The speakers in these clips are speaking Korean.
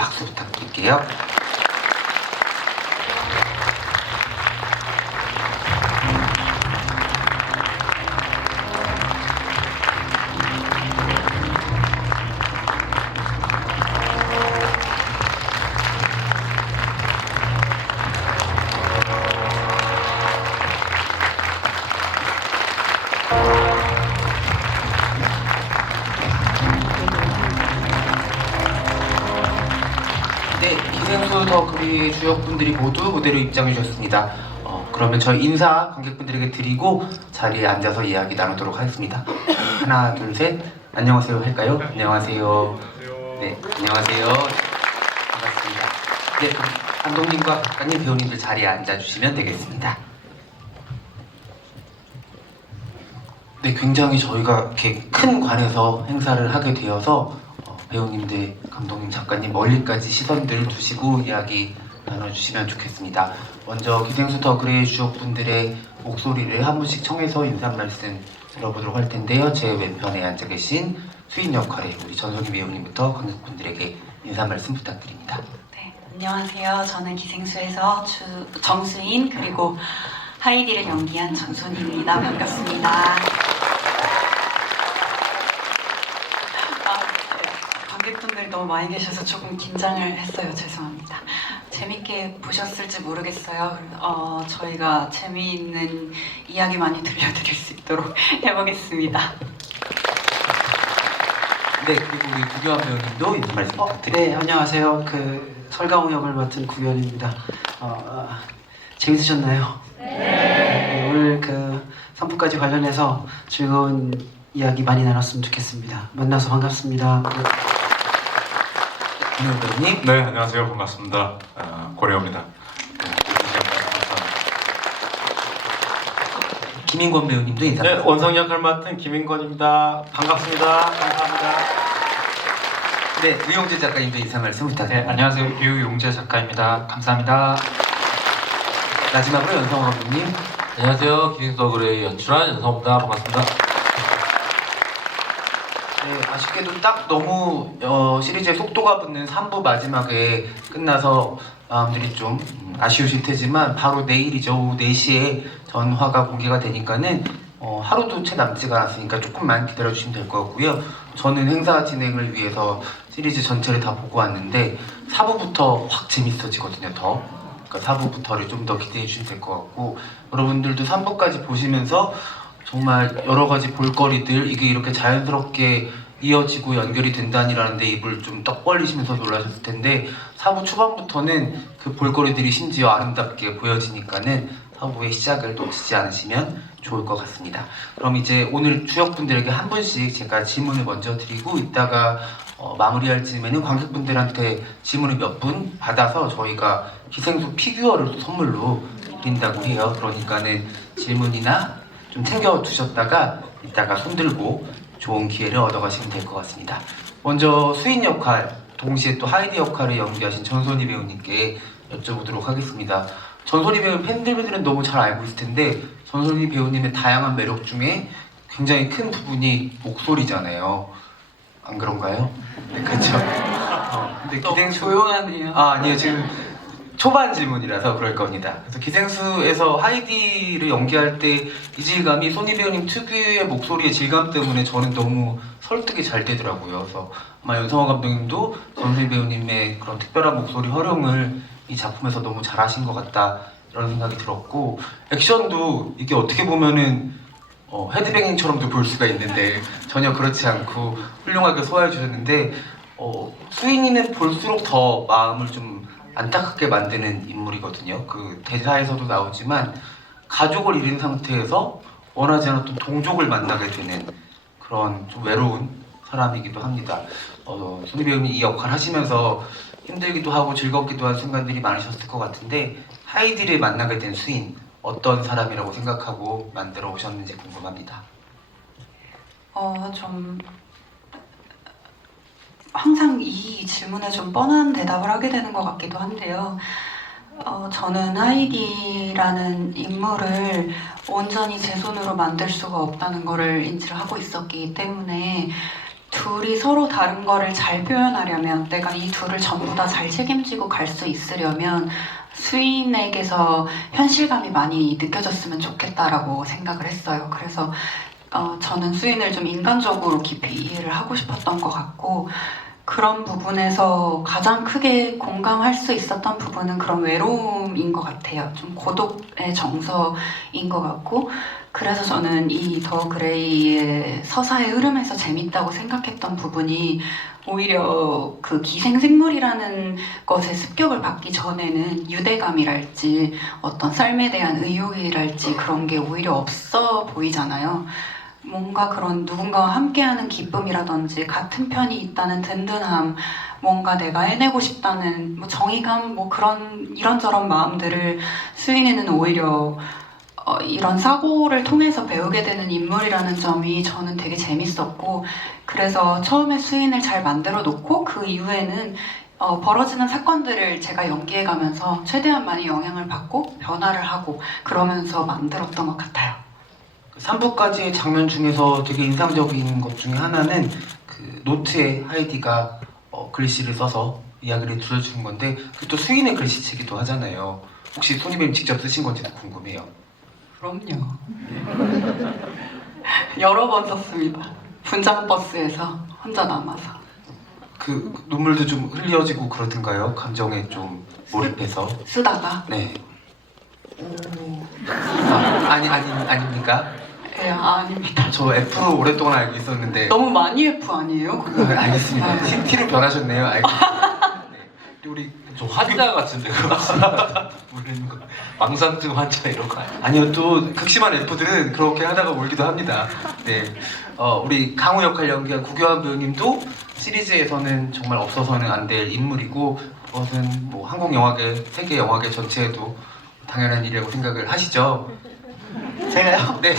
박수 부탁드릴게요. 네, 기생수 더 그리의 주역분들이 모두 무대로 입장해 주셨습니다. 그러면 저희 인사 관객분들에게 드리고 자리에 앉아서 이야기 나누도록 하겠습니다. 하나, 둘, 셋. 안녕하세요 할까요? 안녕하세요. 네, 안녕하세요. 반갑습니다. 네, 감독님과 작가님, 배우님들 자리에 앉아주시면 되겠습니다. 네, 굉장히 저희가 이렇게 큰 관에서 행사를 하게 되어서 배우님들, 감독님, 작가님 멀리까지 시선들 두시고 이야기 나눠주시면 좋겠습니다. 먼저 기생수 더 그레이 주역분들의 목소리를 한 분씩 청해서 인사 말씀 들어보도록 할 텐데요. 제 왼편에 앉아 계신 수인 역할의 우리 전소희 배우님부터 관객분들에게 인사 말씀 부탁드립니다. 네, 안녕하세요. 저는 기생수에서 정수인 그리고 하이디를 연기한 전소희입니다. 반갑습니다. 관객분들이 너무 많이 계셔서 조금 긴장을 했어요. 죄송합니다. 재밌게 보셨을지 모르겠어요. 저희가 재미있는 이야기 많이 들려드릴 수 있도록 해보겠습니다. 네, 그리고 우리 구교환 배우님도 인사 말씀 부탁드립니다. 네, 안녕하세요. 설강호 역을 맡은 구현입니다. 재밌으셨나요? 네. 오늘 3부까지 관련해서 즐거운 이야기 많이 나눴으면 좋겠습니다. 만나서 반갑습니다. 네. 김현 배우님. 네, 안녕하세요. 반갑습니다. 고래호입니다. 김인권 배우님도 인사. 네, 원성 역할 맡은 김인권입니다. 반갑습니다. 감사합니다. 네, 유용재 작가님도 인사 말씀 네, 부탁드립니다. 안녕하세요. 유용재 작가입니다. 감사합니다. 마지막으로 연성호 감독님. 안녕하세요. 기생수 더 그레이 연출한 연성호입니다. 반갑습니다. 네, 아쉽게도 딱 너무 시리즈의 속도가 붙는 3부 마지막에 끝나서 마음들이 좀 아쉬우실 테지만 바로 내일이죠. 오후 4시에 전화가 공개가 되니까는 하루도 채 남지가 않았으니까 조금만 기다려주시면 될 것 같고요. 저는 행사 진행을 위해서 시리즈 전체를 다 보고 왔는데 4부부터 확 재밌어지거든요. 더. 그러니까 4부부터를 좀 더 기대해 주시면 될 것 같고 여러분들도 3부까지 보시면서 정말 여러 가지 볼거리들 이게 이렇게 자연스럽게 이어지고 연결이 된다니라는 데 입을 좀 떡 벌리시면서 놀라셨을 텐데 4부 초반부터는 그 볼거리들이 심지어 아름답게 보여지니까는 4부의 시작을 놓치지 않으시면 좋을 것 같습니다. 그럼 이제 오늘 주역분들에게 한 분씩 제가 질문을 먼저 드리고 이따가 마무리할 즈음에는 관객분들한테 질문을 몇 분 받아서 저희가 기생수 피규어를 또 선물로 드린다고 해요. 그러니까는 질문이나 좀 챙겨 두셨다가 이따가 손들고 좋은 기회를 얻어가시면 될 것 같습니다. 먼저 수인 역할, 동시에 또 하이디 역할을 연기하신 전소희 배우님께 여쭤보도록 하겠습니다. 전소희 배우 팬들은 너무 잘 알고 있을 텐데 전소희 배우님의 다양한 매력 중에 굉장히 큰 부분이 목소리잖아요. 안 그런가요? 네, 그렇죠. 근데 기생수 조용하네요. 아니요, 지금 초반 질문이라서 그럴 겁니다. 그래서 기생수에서 하이디를 연기할 때 이질감이 소니 배우님 특유의 목소리의 질감 때문에 저는 너무 설득이 잘 되더라고요. 그래서 아마 연성호 감독님도 전소희 배우님의 그런 특별한 목소리 활용을 이 작품에서 너무 잘하신 것 같다 이런 생각이 들었고 액션도 이게 어떻게 보면은 헤드뱅잉처럼도 볼 수가 있는데 전혀 그렇지 않고 훌륭하게 소화해 주셨는데 수인이는 볼수록 더 마음을 좀 안타깝게 만드는 인물이거든요. 그 대사에서도 나오지만 가족을 잃은 상태에서 원하지 않았던 동족을 만나게 되는 그런 좀 외로운 사람이기도 합니다. 손희 배우님이 이 역할 하시면서 힘들기도 하고 즐겁기도 한 순간들이 많으셨을 것 같은데 하이디를 만나게 된 수인 어떤 사람이라고 생각하고 만들어 오셨는지 궁금합니다. 좀 항상 이 질문에 좀 뻔한 대답을 하게 되는 것 같기도 한데요. 저는 하이디라는 인물을 온전히 제 손으로 만들 수가 없다는 거를 인지를 하고 있었기 때문에 둘이 서로 다른 거를 잘 표현하려면, 내가 이 둘을 전부 다 잘 책임지고 갈 수 있으려면 수인에게서 현실감이 많이 느껴졌으면 좋겠다라고 생각을 했어요. 그래서 저는 수인을 좀 인간적으로 깊이 이해를 하고 싶었던 것 같고, 그런 부분에서 가장 크게 공감할 수 있었던 부분은 그런 외로움인 것 같아요. 좀 고독의 정서인 것 같고, 그래서 저는 이 더 그레이의 서사의 흐름에서 재밌다고 생각했던 부분이 오히려 그 기생생물이라는 것에 습격을 받기 전에는 유대감이랄지 어떤 삶에 대한 의욕이랄지 그런 게 오히려 없어 보이잖아요. 뭔가 그런 누군가와 함께하는 기쁨이라든지 같은 편이 있다는 든든함, 뭔가 내가 해내고 싶다는 뭐 정의감, 뭐 그런 이런저런 마음들을 수인이는 오히려 이런 사고를 통해서 배우게 되는 인물이라는 점이 저는 되게 재밌었고, 그래서 처음에 수인을 잘 만들어 놓고 그 이후에는 벌어지는 사건들을 제가 연기해가면서 최대한 많이 영향을 받고 변화를 하고 그러면서 만들었던 것 같아요. 3부까지의 장면 중에서 되게 인상적인 것 중에 하나는 그 노트에 하이디가 글씨를 써서 이야기를 들려주는 건데, 그또 수인의 글씨체기도 하잖아요. 혹시 손이뱀 직접 쓰신 건지도 궁금해요. 그럼요. 여러 번 썼습니다. 분장 버스에서 혼자 남아서. 그 눈물도 좀 흘려지고 그러던가요? 감정에 좀 몰입해서. 쓰다가. 네. 아닙니까? 예, 아닙니다. 저 F로 오랫동안 알고 있었는데. 너무 많이 F 아니에요? 그거? 알겠습니다. 네. T로 변하셨네요. 알겠습니다. 네. 우리 좀 환자 같은데 그거 모르는 거. 망상증 환자 이런 거 아니야? 아니요, 또 극심한 F들은 그렇게 하다가 울기도 합니다. 네. 우리 강우 역할 연기한 구교환 배우님도 시리즈에서는 정말 없어서는 안 될 인물이고, 그것은 뭐 한국 영화계, 세계 영화계 전체에도 당연한 일이라고 생각을 하시죠? 제가요? 네.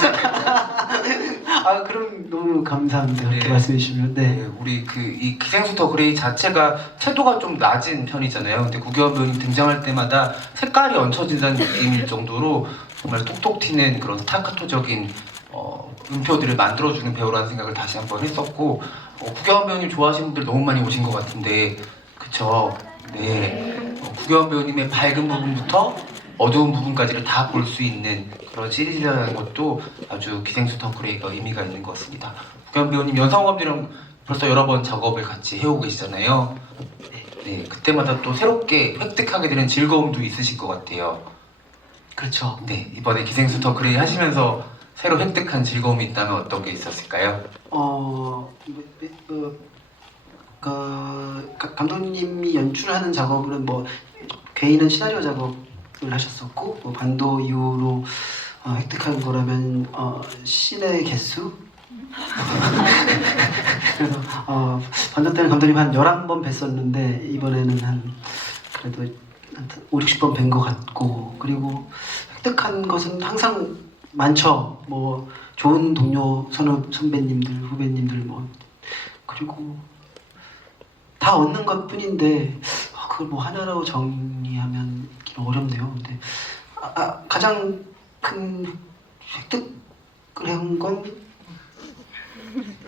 아, 그럼 너무 감사합니다. 그렇게 네. 말씀해 주시면. 네. 네, 우리 이 기생수 더 그레이 자체가 채도가 좀 낮은 편이잖아요. 근데 구교환 배우님 등장할 때마다 색깔이 얹혀진다는 느낌일 정도로 정말 톡톡 튀는 그런 스타카토적인 음표들을 만들어주는 배우라는 생각을 다시 한번 했었고, 구교환 배우님 좋아하시는 분들 너무 많이 오신 것 같은데, 그쵸? 네. 구교환 배우님의 밝은 부분부터 어두운 부분까지를 다 볼 수 있는 그런 시리즈라는 것도 아주 기생수 더 그레이가 의미가 있는 것 같습니다. 구교환 배우님 연상호감들이랑 벌써 여러 번 작업을 같이 해오고 계시잖아요. 네, 그때마다 또 새롭게 획득하게 되는 즐거움도 있으실 것 같아요. 그렇죠. 네, 이번에 기생수 더 그레이 하시면서 새로 획득한 즐거움이 있다면 어떤 게 있었을까요? 감독님이 연출하는 작업은 뭐 괴인은 시나리오 작업을 하셨었고, 뭐 반도 이후로 획득한 거라면 신의 개수? 그래서 반도 때는 감독님 한 11번 뵀었는데 이번에는 그래도 한 50, 60번 뵌 것 같고, 그리고 획득한 것은 항상 많죠. 뭐 좋은 동료 선배님들, 후배님들 뭐, 그리고 다 얻는 것 뿐인데 그걸 뭐 하나로 정리하면 어렵네요. 근데 가장 큰 획득을 한 건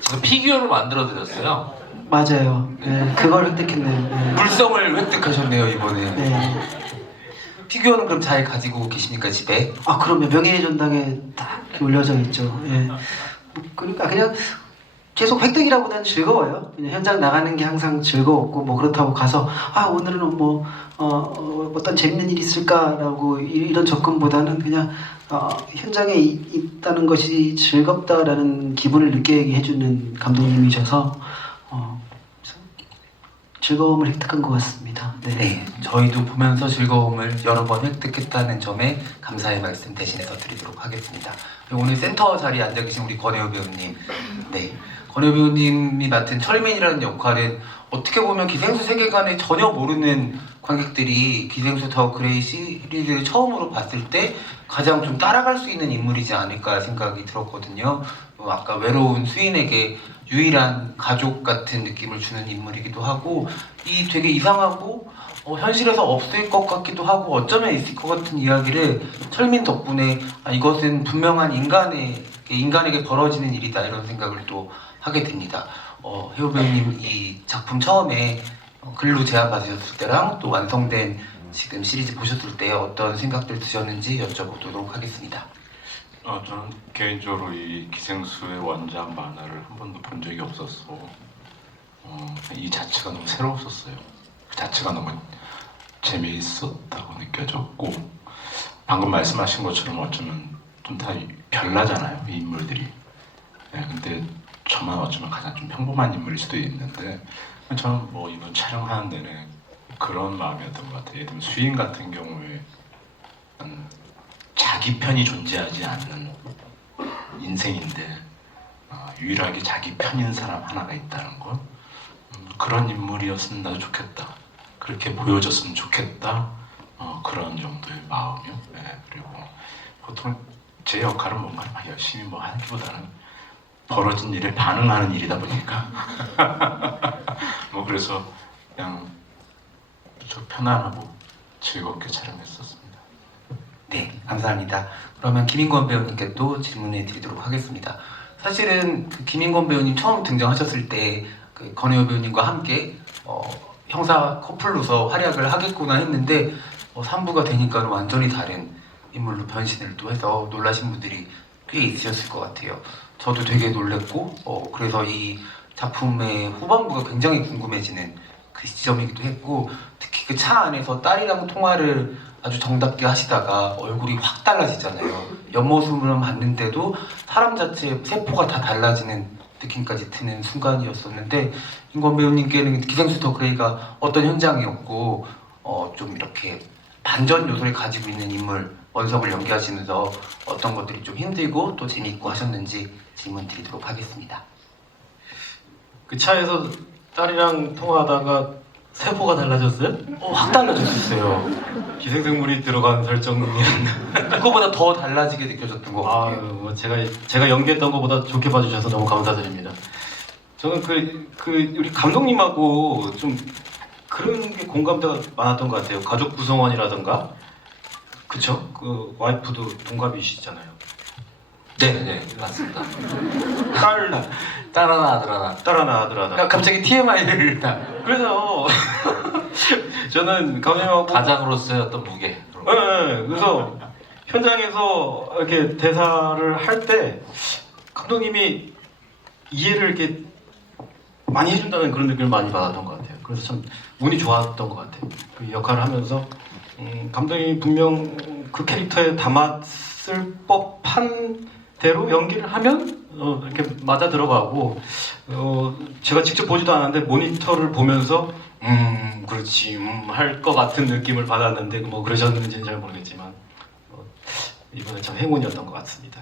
제가 피규어를 만들어 드렸어요. 맞아요. 네, 그걸 획득했네요. 네. 물성을 획득하셨네요, 이번에. 네. 피규어는 그럼 잘 가지고 계십니까, 집에? 그럼요. 명예의 전당에 딱 이렇게 올려져 있죠. 예. 그러니까 그냥 계속 획득이라보다는 즐거워요. 그냥 현장 나가는 게 항상 즐거웠고, 뭐 그렇다고 가서 오늘은 뭐 어떤 재밌는 일이 있을까라고 이런 접근보다는 그냥 현장에 있다는 것이 즐겁다라는 기분을 느끼게 해주는 감독님이셔서 즐거움을 획득한 것 같습니다. 네. 네, 저희도 보면서 즐거움을 여러 번 획득했다는 점에 감사의 말씀 대신해서 드리도록 하겠습니다. 그리고 오늘 센터 자리에 앉아 계신 우리 권혜호 배우님, 네, 권혜호 배우님이 맡은 철민이라는 역할은 어떻게 보면 기생수 세계관에 전혀 모르는 관객들이 기생수 더 그레이 시리즈를 처음으로 봤을 때 가장 좀 따라갈 수 있는 인물이지 않을까 생각이 들었거든요. 아까 외로운 수인에게 유일한 가족 같은 느낌을 주는 인물이기도 하고, 이 되게 이상하고 현실에서 없을 것 같기도 하고 어쩌면 있을 것 같은 이야기를 철민 덕분에 이것은 분명한 인간에게 벌어지는 일이다 이런 생각을 또 하게 됩니다. 해오 배우님 이 작품 처음에 글로 제안 받으셨을 때랑 또 완성된 지금 시리즈 보셨을 때 어떤 생각들 드셨는지 여쭤보도록 하겠습니다. 저는 개인적으로 이 기생수의 원작 만화를 한 번도 본 적이 없었어. 이 자체가 너무 새로웠었어요. 그 자체가 너무 재미있었다고 느껴졌고, 방금 말씀하신 것처럼 어쩌면 좀 다 별나잖아요, 이 인물들이. 네, 근데 저만 어쩌면 가장 좀 평범한 인물일 수도 있는데, 저는 뭐 이번 촬영하는 내내 그런 마음이었던 것 같아요. 예를 들면 수인 같은 경우에 자기 편이 존재하지 않는 인생인데 유일하게 자기 편인 사람 하나가 있다는 거, 그런 인물이었으면 나도 좋겠다, 그렇게 보여줬으면 좋겠다, 그런 정도의 마음이요. 네, 그리고 보통 제 역할은 뭔가 막 열심히 뭐 하기보다는 벌어진 일에 반응하는 일이다 보니까 뭐 그래서 그냥 좀 편안하고 즐겁게 촬영했었습니다. 네, 감사합니다. 그러면 김인권 배우님께 또 질문해 드리도록 하겠습니다. 사실은 그 김인권 배우님 처음 등장하셨을 때 그 권혜호 배우님과 함께 형사 커플로서 활약을 하겠구나 했는데 3부가 되니까 완전히 다른 인물로 변신을 또 해서 놀라신 분들이 꽤 있으셨을 것 같아요. 저도 되게 놀랬고 그래서 이 작품의 후반부가 굉장히 궁금해지는 그 시점이기도 했고, 특히 그 차 안에서 딸이랑 통화를 아주 정답게 하시다가 얼굴이 확 달라지잖아요. 옆모습으로만 봤는데도 사람 자체의 세포가 다 달라지는 느낌까지 드는 순간이었었는데, 인권 배우님께는 기생수 더 그레이가 어떤 현장이었고 좀 이렇게 반전 요소를 가지고 있는 인물 원석을 연기하시면서 어떤 것들이 좀 힘들고 또 재미있고 하셨는지 질문 드리도록 하겠습니다. 그 차에서 딸이랑 통화하다가 세포가 달라졌어요? 확 달라졌었어요. 기생생물이 들어간 설정이었나? 그거보다 더 달라지게 느껴졌던 것 같아요. 뭐 제가 연기했던 것보다 좋게 봐주셔서 너무 감사드립니다. 저는 우리 감독님하고 좀 그런 게 공감대가 많았던 것 같아요. 가족 구성원이라던가, 그쵸? 그 와이프도 동갑이시잖아요. 네, 맞습니다. 딸 하나, 아들 하나. 딸 하나 아들 하나. 갑자기 TMI를 다. 그래서 저는 감독님하고 가장으로서의 어떤 무게. 네, 그래서 현장에서 이렇게 대사를 할 때 감독님이 이해를 이렇게 많이 해준다는 그런 느낌을 많이 받았던 것 같아요. 그래서 참 운이 좋았던 것 같아요. 그 역할을 하면서 감독님이 분명 그 캐릭터에 담았을 법한 대로 연기를 하면 이렇게 맞아 들어가고, 제가 직접 보지도 않았는데 모니터를 보면서 그렇지 할 것 같은 느낌을 받았는데, 뭐 그러셨는지는 잘 모르겠지만 이번에 참 행운이었던 것 같습니다.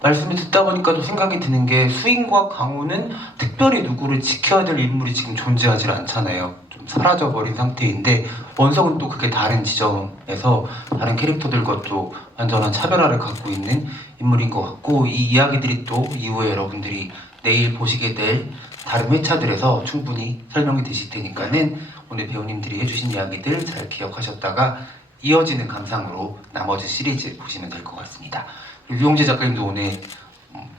말씀을 듣다 보니까 또 생각이 드는 게, 수인과 강우는 특별히 누구를 지켜야 될 인물이 지금 존재하지 않잖아요. 좀 사라져버린 상태인데, 원석은 또 그게 다른 지점에서 다른 캐릭터들과 또 완전한 차별화를 갖고 있는 인물인 것 같고, 이 이야기들이 또 이후에 여러분들이 내일 보시게 될 다른 회차들에서 충분히 설명이 되실 테니까는 오늘 배우님들이 해주신 이야기들 잘 기억하셨다가 이어지는 감상으로 나머지 시리즈 보시면 될 것 같습니다. 유용재 작가님도 오늘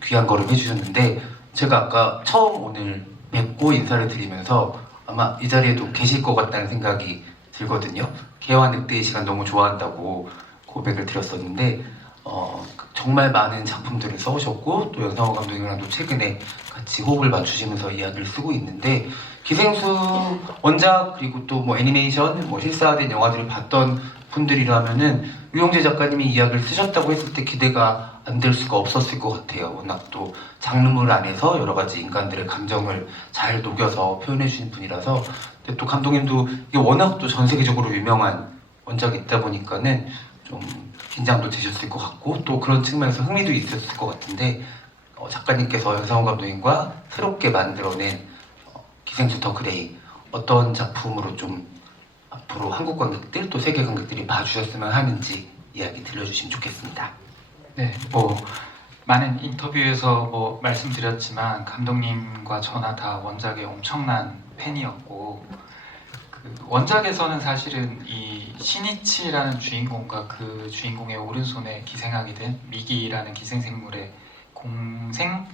귀한 걸음 해주셨는데, 제가 아까 처음 오늘 뵙고 인사를 드리면서 아마 이 자리에도 계실 것 같다는 생각이 들거든요. 개화 늑대의 시간 너무 좋아한다고 고백을 드렸었는데 정말 많은 작품들을 써오셨고, 또 연상호 감독님이랑도 최근에 같이 호흡을 맞추시면서 이야기를 쓰고 있는데, 기생수 원작 그리고 또 뭐 애니메이션, 뭐 실사된 영화들을 봤던 분들이라면은 유용재 작가님이 이야기를 쓰셨다고 했을 때 기대가 안 될 수가 없었을 것 같아요. 워낙 또 장르물 안에서 여러 가지 인간들의 감정을 잘 녹여서 표현해 주신 분이라서. 근데 또 감독님도 이게 워낙 또 전 세계적으로 유명한 원작이 있다 보니까는 좀 긴장도 되셨을 것 같고, 또 그런 측면에서 흥미도 있었을 것 같은데, 작가님께서 연상호 감독님과 새롭게 만들어낸 기생수 더 그레이, 어떤 작품으로 좀 앞으로 한국 관객들 또 세계 관객들이 봐주셨으면 하는지 이야기 들려주시면 좋겠습니다. 네, 뭐 많은 인터뷰에서 뭐 말씀드렸지만 감독님과 저나 다 원작의 엄청난 팬이었고, 그 원작에서는 사실은 이 시니치라는 주인공과 그 주인공의 오른손에 기생하게 된 미기라는 기생생물의 공생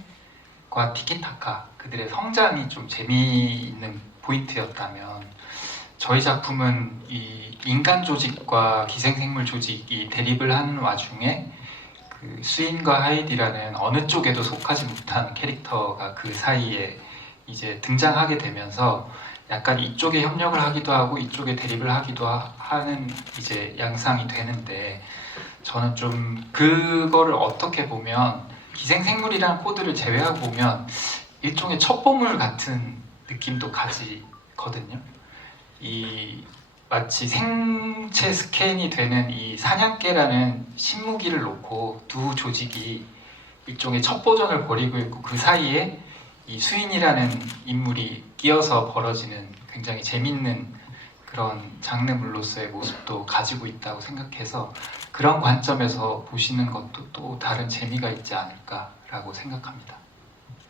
조직과 티키타카 그들의 성장이 좀 재미있는 포인트였다면 저희 작품은 이 인간 조직과 기생생물 조직이 대립을 하는 와중에 그 수인과 하이디라는 어느 쪽에도 속하지 못한 캐릭터가 그 사이에 이제 등장하게 되면서 약간 이쪽에 협력을 하기도 하고 이쪽에 대립을 하기도 하는 이제 양상이 되는데 저는 좀 그거를 어떻게 보면 기생생물이라는 코드를 제외하고 보면 일종의 첩보물 같은 느낌도 가지거든요. 이 마치 생체 스캔이 되는 이 사냥개라는 신무기를 놓고 두 조직이 일종의 첩보전을 벌이고 있고 그 사이에 이 수인이라는 인물이 끼어서 벌어지는 굉장히 재밌는 그런 장르물로서의 모습도 가지고 있다고 생각해서 그런 관점에서 보시는 것도 또 다른 재미가 있지 않을까라고 생각합니다.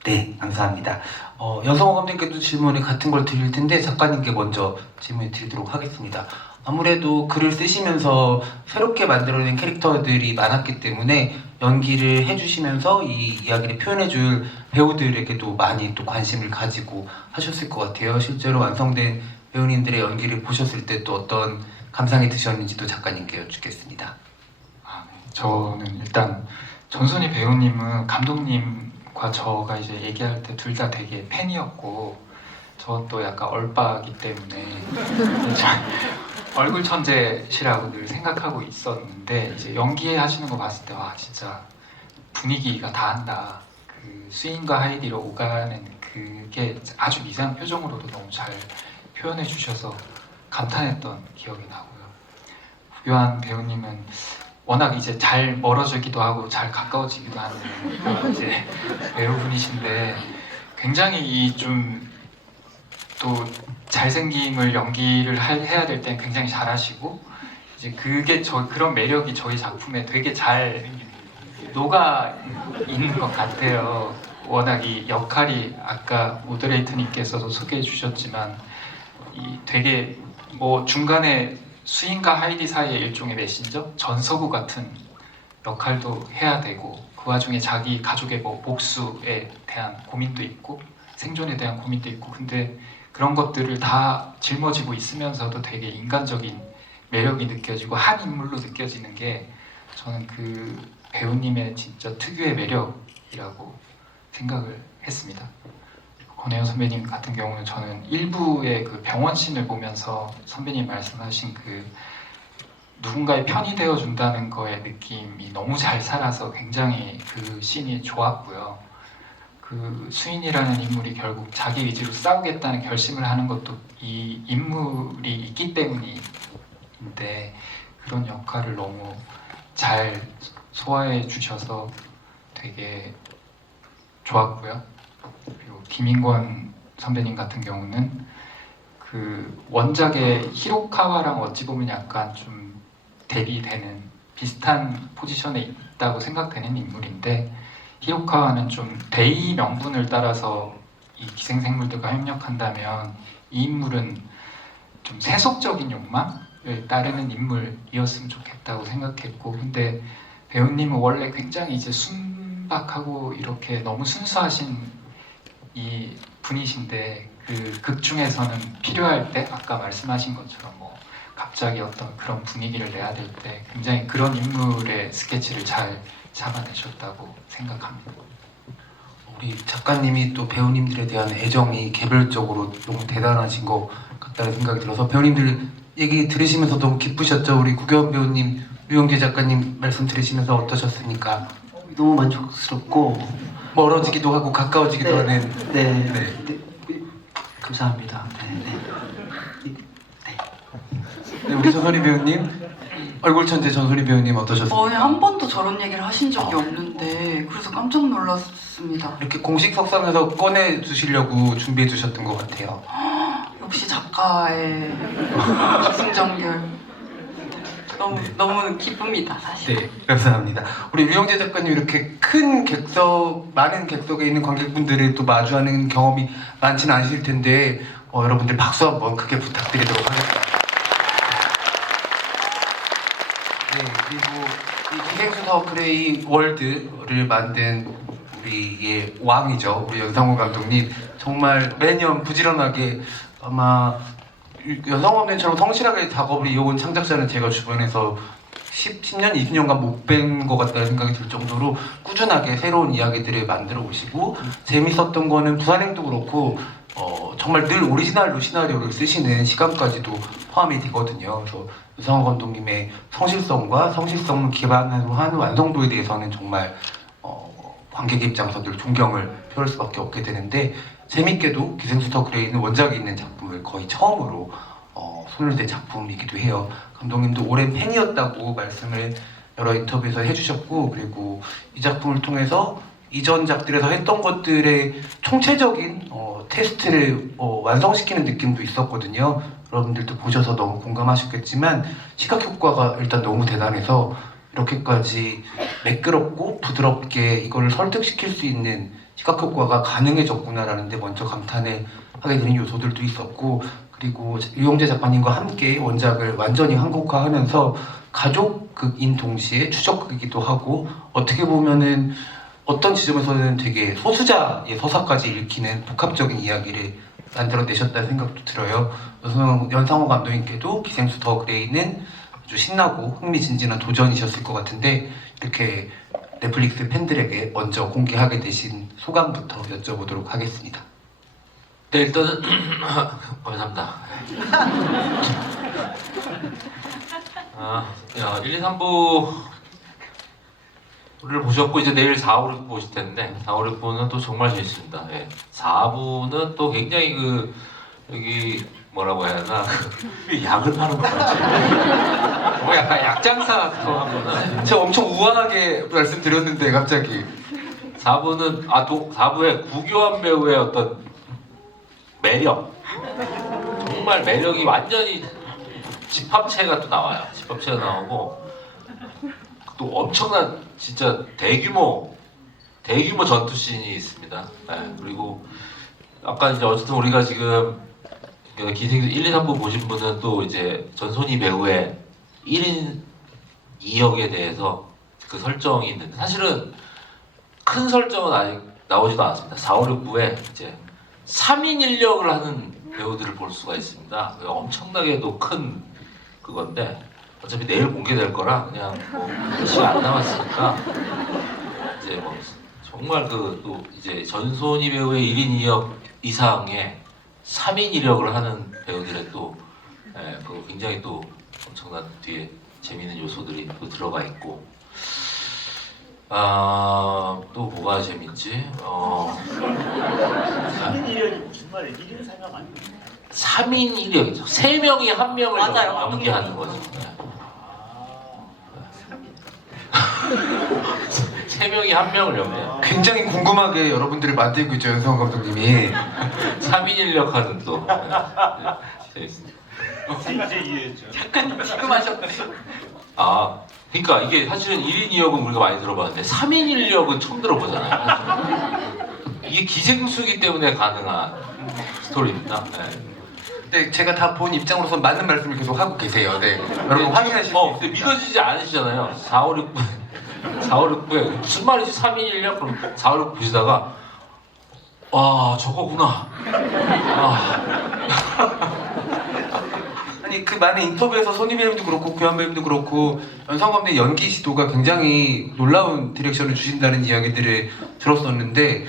네, 감사합니다. 여성호 감독님께도 질문이 같은 걸 드릴 텐데 작가님께 먼저 질문을 드리도록 하겠습니다. 아무래도 글을 쓰시면서 새롭게 만들어낸 캐릭터들이 많았기 때문에 연기를 해주시면서 이 이야기를 표현해줄 배우들에게도 많이 또 관심을 가지고 하셨을 것 같아요. 실제로 완성된 배우님들의 연기를 보셨을 때 또 어떤 감상이 드셨는지도 작가님께 여쭙겠습니다. 저는 일단 전순희 배우님은 감독님과 저가 이제 얘기할 때 둘 다 되게 팬이었고 저 또 약간 얼빠기 때문에 얼굴 천재시라고 늘 생각하고 있었는데 이제 연기하시는 거 봤을 때 와 진짜 분위기가 다 한다. 그 수인과 하이디로 오가는 그게 아주 미세한 표정으로도 너무 잘 표현해 주셔서 감탄했던 기억이 나고요. 유한 배우님은 워낙 이제 잘 멀어지기도 하고 잘 가까워지기도 하는 그런 이제 배우분이신데 굉장히 이 좀 또 잘생김을 연기를 해야 될 땐 굉장히 잘하시고 이제 그게 그런 매력이 저희 작품에 되게 잘 녹아 있는 것 같아요. 워낙 이 역할이 아까 모더레이터님께서도 소개해 주셨지만 이 되게 뭐 중간에 수인과 하이디 사이의 일종의 메신저, 전서구 같은 역할도 해야 되고 그 와중에 자기 가족의 뭐 복수에 대한 고민도 있고 생존에 대한 고민도 있고 근데 그런 것들을 다 짊어지고 있으면서도 되게 인간적인 매력이 느껴지고 한 인물로 느껴지는 게 저는 그 배우님의 진짜 특유의 매력이라고 생각을 했습니다. 권혜연 선배님 같은 경우는 저는 일부의 그 병원씬을 보면서 선배님 말씀하신 그 누군가의 편이 되어준다는 거의 느낌이 너무 잘 살아서 굉장히 그 씬이 좋았고요. 그 수인이라는 인물이 결국 자기 위주로 싸우겠다는 결심을 하는 것도 이 인물이 있기 때문인데 그런 역할을 너무 잘 소화해 주셔서 되게 좋았고요. 그리고 김인권 선배님 같은 경우는 그 원작의 히로카와랑 어찌 보면 약간 좀 대비되는 비슷한 포지션에 있다고 생각되는 인물인데 히로카와는 좀 대의 명분을 따라서 이 기생생물들과 협력한다면 이 인물은 좀 세속적인 욕망을 따르는 인물이었으면 좋겠다고 생각했고 근데 배우님은 원래 굉장히 이제 순박하고 이렇게 너무 순수하신 이 분이신데 그 극 중에서는 필요할 때 아까 말씀하신 것처럼 뭐 갑자기 어떤 그런 분위기를 내야 될 때 굉장히 그런 인물의 스케치를 잘 잡아내셨다고 생각합니다. 우리 작가님이 또 배우님들에 대한 애정이 개별적으로 너무 대단하신 것 같다는 생각이 들어서 배우님들 얘기 들으시면서 너무 기쁘셨죠? 우리 구경 배우님, 유영재 작가님 말씀 들으시면서 어떠셨습니까? 너무 만족스럽고 멀어지기도 하고 가까워지기도 하는 네. 감사합니다. 네, 우리 전소리 배우님 얼굴 천재 전소리 배우님 어떠셨어요? 한 번도 저런 얘기를 하신 적이 없는데 그래서 깜짝 놀랐습니다. 이렇게 공식 석상에서 꺼내 주시려고 준비해 주셨던 것 같아요. 역시 작가의 기승전결 너무 기쁩니다 사실. 네, 감사합니다. 우리 류영재 작가님 이렇게 큰 객석, 많은 객석에 있는 관객분들을 또 마주하는 경험이 많지는 않으실 텐데 여러분들 박수 한번 크게 부탁드리도록 하겠습니다. 네, 그리고 이 기생수 서클의 이 월드를 만든 우리의 왕이죠. 우리 연상호 감독님 정말 매년 부지런하게 아마 연상호 감독님처럼 성실하게 작업을 이어온 창작자는 제가 주변에서 10년, 20년간 못 뵌 것 같다는 생각이 들 정도로 꾸준하게 새로운 이야기들을 만들어 오시고 재밌었던 거는 부산행도 그렇고 정말 늘 오리지널로 시나리오를 쓰시는 시간까지도 포함이 되거든요. 그래서 유상호 감독님의 성실성과 성실성을 기반으로 한 완성도에 대해서는 정말 관객의 입장에서 늘 존경을 표할 수밖에 없게 되는데 재밌게도 기생수터 그레이는 원작이 있는 작품을 거의 처음으로 손을 댄 작품이기도 해요. 감독님도 오랜 팬이었다고 말씀을 여러 인터뷰에서 해주셨고 그리고 이 작품을 통해서 이전 작들에서 했던 것들의 총체적인 테스트를 완성시키는 느낌도 있었거든요. 여러분들도 보셔서 너무 공감하셨겠지만 시각 효과가 일단 너무 대단해서 이렇게까지 매끄럽고 부드럽게 이걸 설득시킬 수 있는 시각 효과가 가능해졌구나라는 데 먼저 감탄을 하게 되는 요소들도 있었고 그리고 유영재 작가님과 함께 원작을 완전히 한국화하면서 가족극인 동시에 추적극이기도 하고 어떻게 보면은 어떤 지점에서는 되게 소수자의 서사까지 읽히는 복합적인 이야기를 만들어내셨다는 생각도 들어요. 그래서 연상호 감독님께도 기생수 더 그레이는 아주 신나고 흥미진진한 도전이셨을 것 같은데 이렇게 넷플릭스 팬들에게 먼저 공개하게 되신 소감부터 여쭤보도록 하겠습니다. 네, 일단은 감사합니다. 1, 2, 3부를 보셨고 이제 내일 4, 5, 6 보실 텐데 4, 5, 6부는 또 정말 재밌습니다. 예. 4부는 또 굉장히 여기 뭐라고 해야 하나 약을 파는 거 같지? 뭐 약간 약장사 같은 거 하면은 제가 엄청 우아하게 말씀드렸는데 갑자기 4부는 4부에 구교환 배우의 어떤 매력 정말 매력이 완전히 집합체가 또 나와요. 집합체가 나오고 또 엄청난 진짜 대규모 전투씬이 있습니다. 네, 그리고 아까 이제 어쨌든 우리가 지금 기생 1, 2, 3부 보신 분은 또 이제 전소니 배우의 1인 2역에 대해서 그 설정이 있는데 사실은 큰 설정은 아직 나오지도 않았습니다. 4, 5, 6부에 이제 3인 인력을 하는 배우들을 볼 수가 있습니다. 엄청나게도 큰 그건데 어차피 내일 공개될 거라 그냥 며칠 안 남았으니까 이제 뭐 정말 또 이제 전소니 배우의 1인 2역 이상의 3인 1역을 하는 배우들의 또 굉장히 또 엄청난 뒤에 재미있는 요소들이 또 들어가 있고 또 뭐가 재밌지? 3인 1역이 무슨 말이에요? 1인 설명 아니에요? 3인 1역이죠. 3명이 한 명을 맞아요. 연기하는 거죠. 세 명이 한 명을 연기해요. 굉장히 궁금하게 여러분들을 만들고 있죠 연상호 감독님이. 3인 1역 하는 또 재밌습니다. 이제 이해했죠. 지금 하셨네. 그러니까 이게 사실은 1인 2역은 우리가 많이 들어봤는데 3인 1역은 처음 들어보잖아요. 이게 기생수기 때문에 가능한 스토리입니다. 네. 네, 제가 다 본 입장으로서 맞는 말씀을 계속 하고 계세요. 네, 여러분 확인하시면 근데 믿어지지 않으시잖아요. 4, 5, 6부에 무슨 말이지 3인 1역? 그럼 4, 5, 6 보시다가 와 저거구나. 아니 그 많은 인터뷰에서 손희 배우님도 그렇고 구현 배우님도 그렇고 연상호 감독의 연기 지도가 굉장히 놀라운 디렉션을 주신다는 이야기들을 들었었는데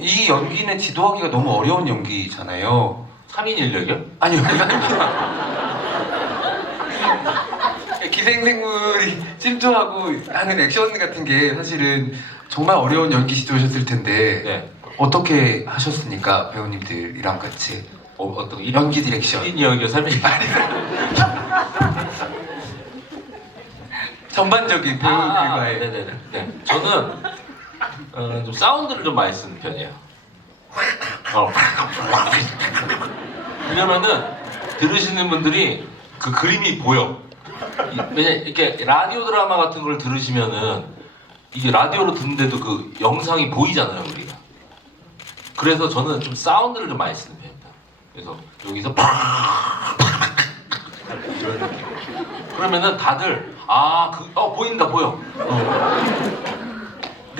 이 연기는 지도하기가 너무 어려운 연기잖아요. 3인 1역이요? 아니요. 기생생물이 침투하고 하는 액션 같은 게 사실은 정말 어려운 연기 지도셨을 텐데 네. 어떻게 하셨습니까 배우님들이랑 같이 어떤 연기 디렉션 1인 2역이요? 3인 1역? 전반적인 배우들과의 네네네. 네. 저는 좀 사운드를 좀 많이 쓰는 편이에요. 그러면은 들으시는 분들이 그 그림이 보여. 왜냐 이렇게 라디오 드라마 같은 걸 들으시면은 이게 라디오로 듣는데도 그 영상이 보이잖아요 우리가. 그래서 저는 좀 사운드를 좀 많이 쓰는 편입니다. 그래서 여기서 이런 느낌. 그러면은 다들 보인다 보여.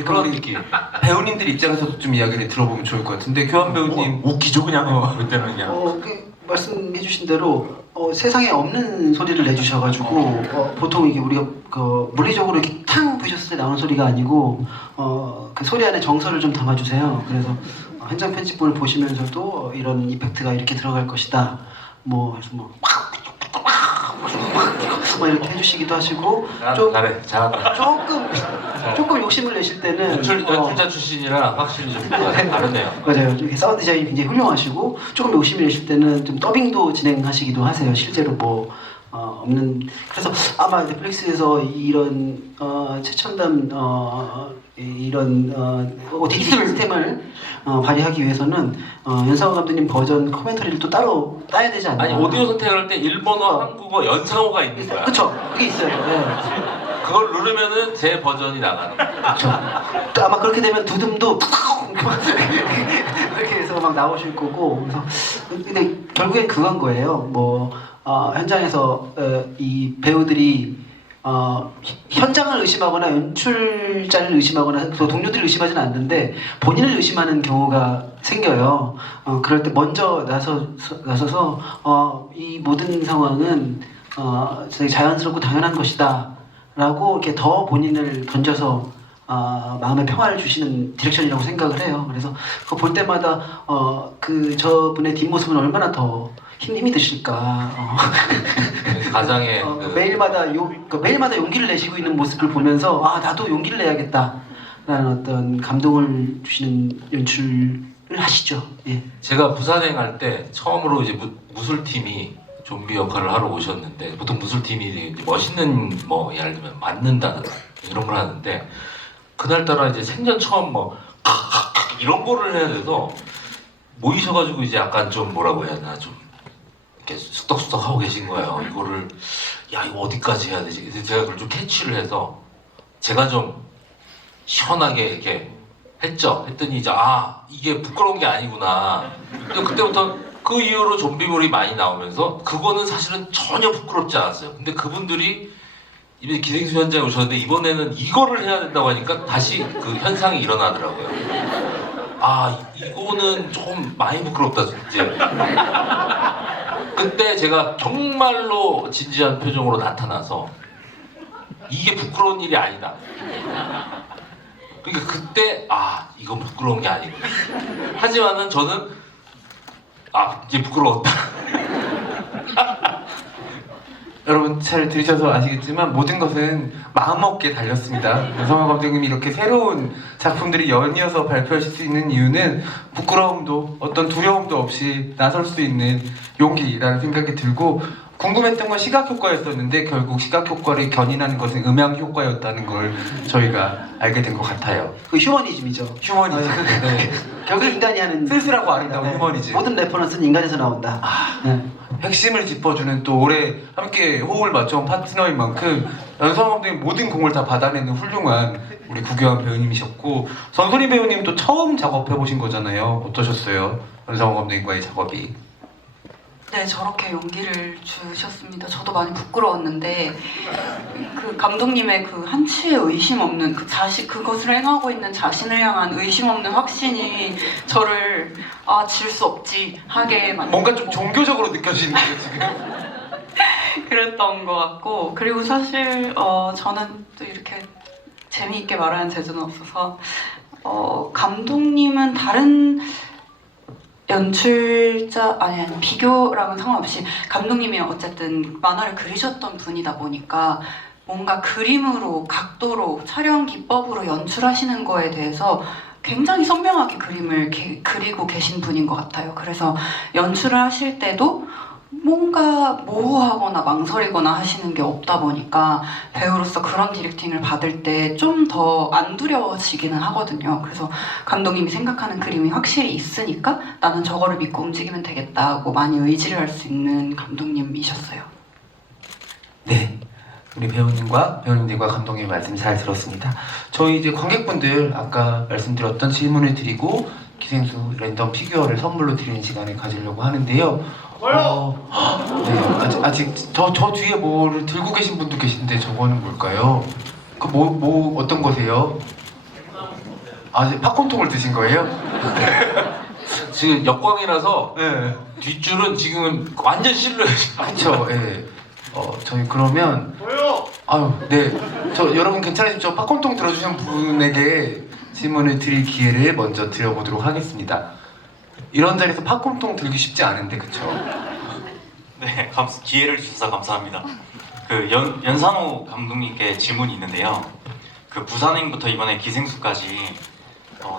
그러니까 그런 우리 느낌. 배우님들 입장에서도 좀 이야기를 들어보면 좋을 것 같은데 교환 배우님 웃기죠 그냥. 그때는 그냥. 말씀해주신 대로 세상에 없는 소리를 내주셔가지고 보통 이게 우리가 물리적으로 이렇게 탕 부셨을 때 나오는 소리가 아니고 그 소리 안에 정서를 좀 담아주세요. 그래서 현장 편집본을 보시면서도 이런 이펙트가 이렇게 들어갈 것이다. 그래서 막 이렇게 해주시기도 하시고 잘해. 잘한다. 조금 욕심을 내실 때는 연출자 출신이라 확실히 좀 다르네요. 맞아요. 이렇게 사운드 디자인이 굉장히 훌륭하시고 조금 욕심을 내실 때는 좀 더빙도 진행하시기도 하세요. 실제로 없는 그래서 아마 넷플릭스에서 이런 최첨단 이런 OTT 시스템을 발휘하기 위해서는 연상호 감독님 버전 코멘터리를 또 따로 따야 되지 않나? 아니 오디오 선택할 때 일본어, 한국어, 연상어가 있는 거야. 그렇죠. 그게 있어요. 네. 그걸 누르면은 제 버전이 나가는 거야. 그렇죠. 또 아마 그렇게 되면 두둠도 그렇게 해서 막 나오실 거고. 그래서 근데 결국엔 그건 거예요. 현장에서 이 배우들이 현장을 의심하거나 연출자를 의심하거나 또 동료들을 의심하지는 않는데 본인을 의심하는 경우가 생겨요. 그럴 때 먼저 나서서 이 모든 상황은 되게 자연스럽고 당연한 것이다 라고 이렇게 더 본인을 던져서 마음의 평화를 주시는 디렉션이라고 생각을 해요. 그래서 그거 볼 때마다 저분의 뒷모습은 얼마나 더 힘이 드실까. 가장의 매일마다 용기를 내시고 있는 모습을 보면서 나도 용기를 내야겠다라는 어떤 감동을 주시는 연출을 하시죠. 예. 제가 부산행 갈 때 처음으로 이제 무술팀이 좀비 역할을 하러 오셨는데 보통 무술팀이 멋있는 예를 들면 맞는다는 이런 걸 하는데 그날따라 이제 생전 처음 이런 거를 해야 돼서 모이셔가지고 이제 약간 좀 뭐라고 해야 되나 좀 이렇게 쑥덕쑥덕 하고 계신 거예요. 이거를 이거 어디까지 해야 되지? 그래서 제가 그걸 좀 캐치를 해서 제가 좀 시원하게 이렇게 했죠. 했더니 이제 이게 부끄러운 게 아니구나. 근데 그때부터 그 이후로 좀비물이 많이 나오면서 그거는 사실은 전혀 부끄럽지 않았어요. 근데 그분들이 이번에 기생수 현장에 오셨는데 이번에는 이거를 해야 된다고 하니까 다시 그 현상이 일어나더라고요. 이거는 조금 많이 부끄럽다 진짜. 그때 제가 정말로 진지한 표정으로 나타나서 이게 부끄러운 일이 아니다. 그러니까 그때 이건 부끄러운 게 아니구나. 하지만은 저는 이제 부끄러웠다. 여러분 잘 들으셔서 아시겠지만 모든 것은 마음먹기에 달렸습니다. 연상호 감독님이 이렇게 새로운 작품들이 연이어서 발표하실 수 있는 이유는 부끄러움도 어떤 두려움도 없이 나설 수 있는 용기라는 생각이 들고 궁금했던 건 시각 효과였었는데 결국 시각 효과를 견인하는 것은 음향 효과였다는 걸 저희가 알게 된 것 같아요. 그 휴머니즘이죠. 휴머니즘. 네. 결국 인간이 하는 쓸쓸하고 아름다운 네. 휴머니즘. 모든 레퍼런스는 인간에서 나온다. 네. 핵심을 짚어주는 또 오래 함께 호흡을 맞춰온 파트너인 만큼 연상호 감독님 모든 공을 다 받아내는 훌륭한 우리 구교환 배우님이셨고 전소리 배우님도 처음 작업해보신 거잖아요. 어떠셨어요? 연상호 감독님과의 작업이. 네, 저렇게 용기를 주셨습니다. 저도 많이 부끄러웠는데 그 감독님의 그 한치의 의심 없는 그것을 행하고 있는 자신을 향한 의심 없는 확신이 저를 질 수 없지 하게 만들고 뭔가 좀 종교적으로 느껴지는 거예요 지금. 그랬던 것 같고 그리고 사실 저는 또 이렇게 재미있게 말하는 재주는 없어서 감독님은 다른 연출자 아니 비교랑은 상관없이 감독님이 어쨌든 만화를 그리셨던 분이다 보니까 뭔가 그림으로 각도로 촬영 기법으로 연출하시는 거에 대해서 굉장히 선명하게 그림을 그리고 계신 분인 것 같아요. 그래서 연출을 하실 때도 뭔가 모호하거나 망설이거나 하시는 게 없다 보니까 배우로서 그런 디렉팅을 받을 때 좀 더 안 두려워지기는 하거든요. 그래서 감독님이 생각하는 그림이 확실히 있으니까 나는 저거를 믿고 움직이면 되겠다고 많이 의지를 할 수 있는 감독님이셨어요. 네. 우리 배우님들과 감독님 말씀 잘 들었습니다. 저희 이제 관객분들 아까 말씀드렸던 질문을 드리고 기생수 랜덤 피규어를 선물로 드리는 시간을 가지려고 하는데요. 네, 아직 저 뒤에 뭐를 들고 계신 분도 계신데 저거는 뭘까요? 어떤 거세요? 아, 이제 팝콘통을 드신 거예요? 지금 역광이라서 네. 뒷줄은 지금은 완전 실루엣. 그쵸, 예. 저희 그러면. 뭐요? 아유, 네. 저 여러분 괜찮으시면 저 팝콘통 들어주신 분에게 질문을 드릴 기회를 먼저 드려보도록 하겠습니다. 이런 자리에서 팝콘통 들기 쉽지 않은데, 그쵸? 네, 기회를 주셔서 감사합니다. 그 연상호 감독님께 질문이 있는데요. 그 부산행부터 이번에 기생수까지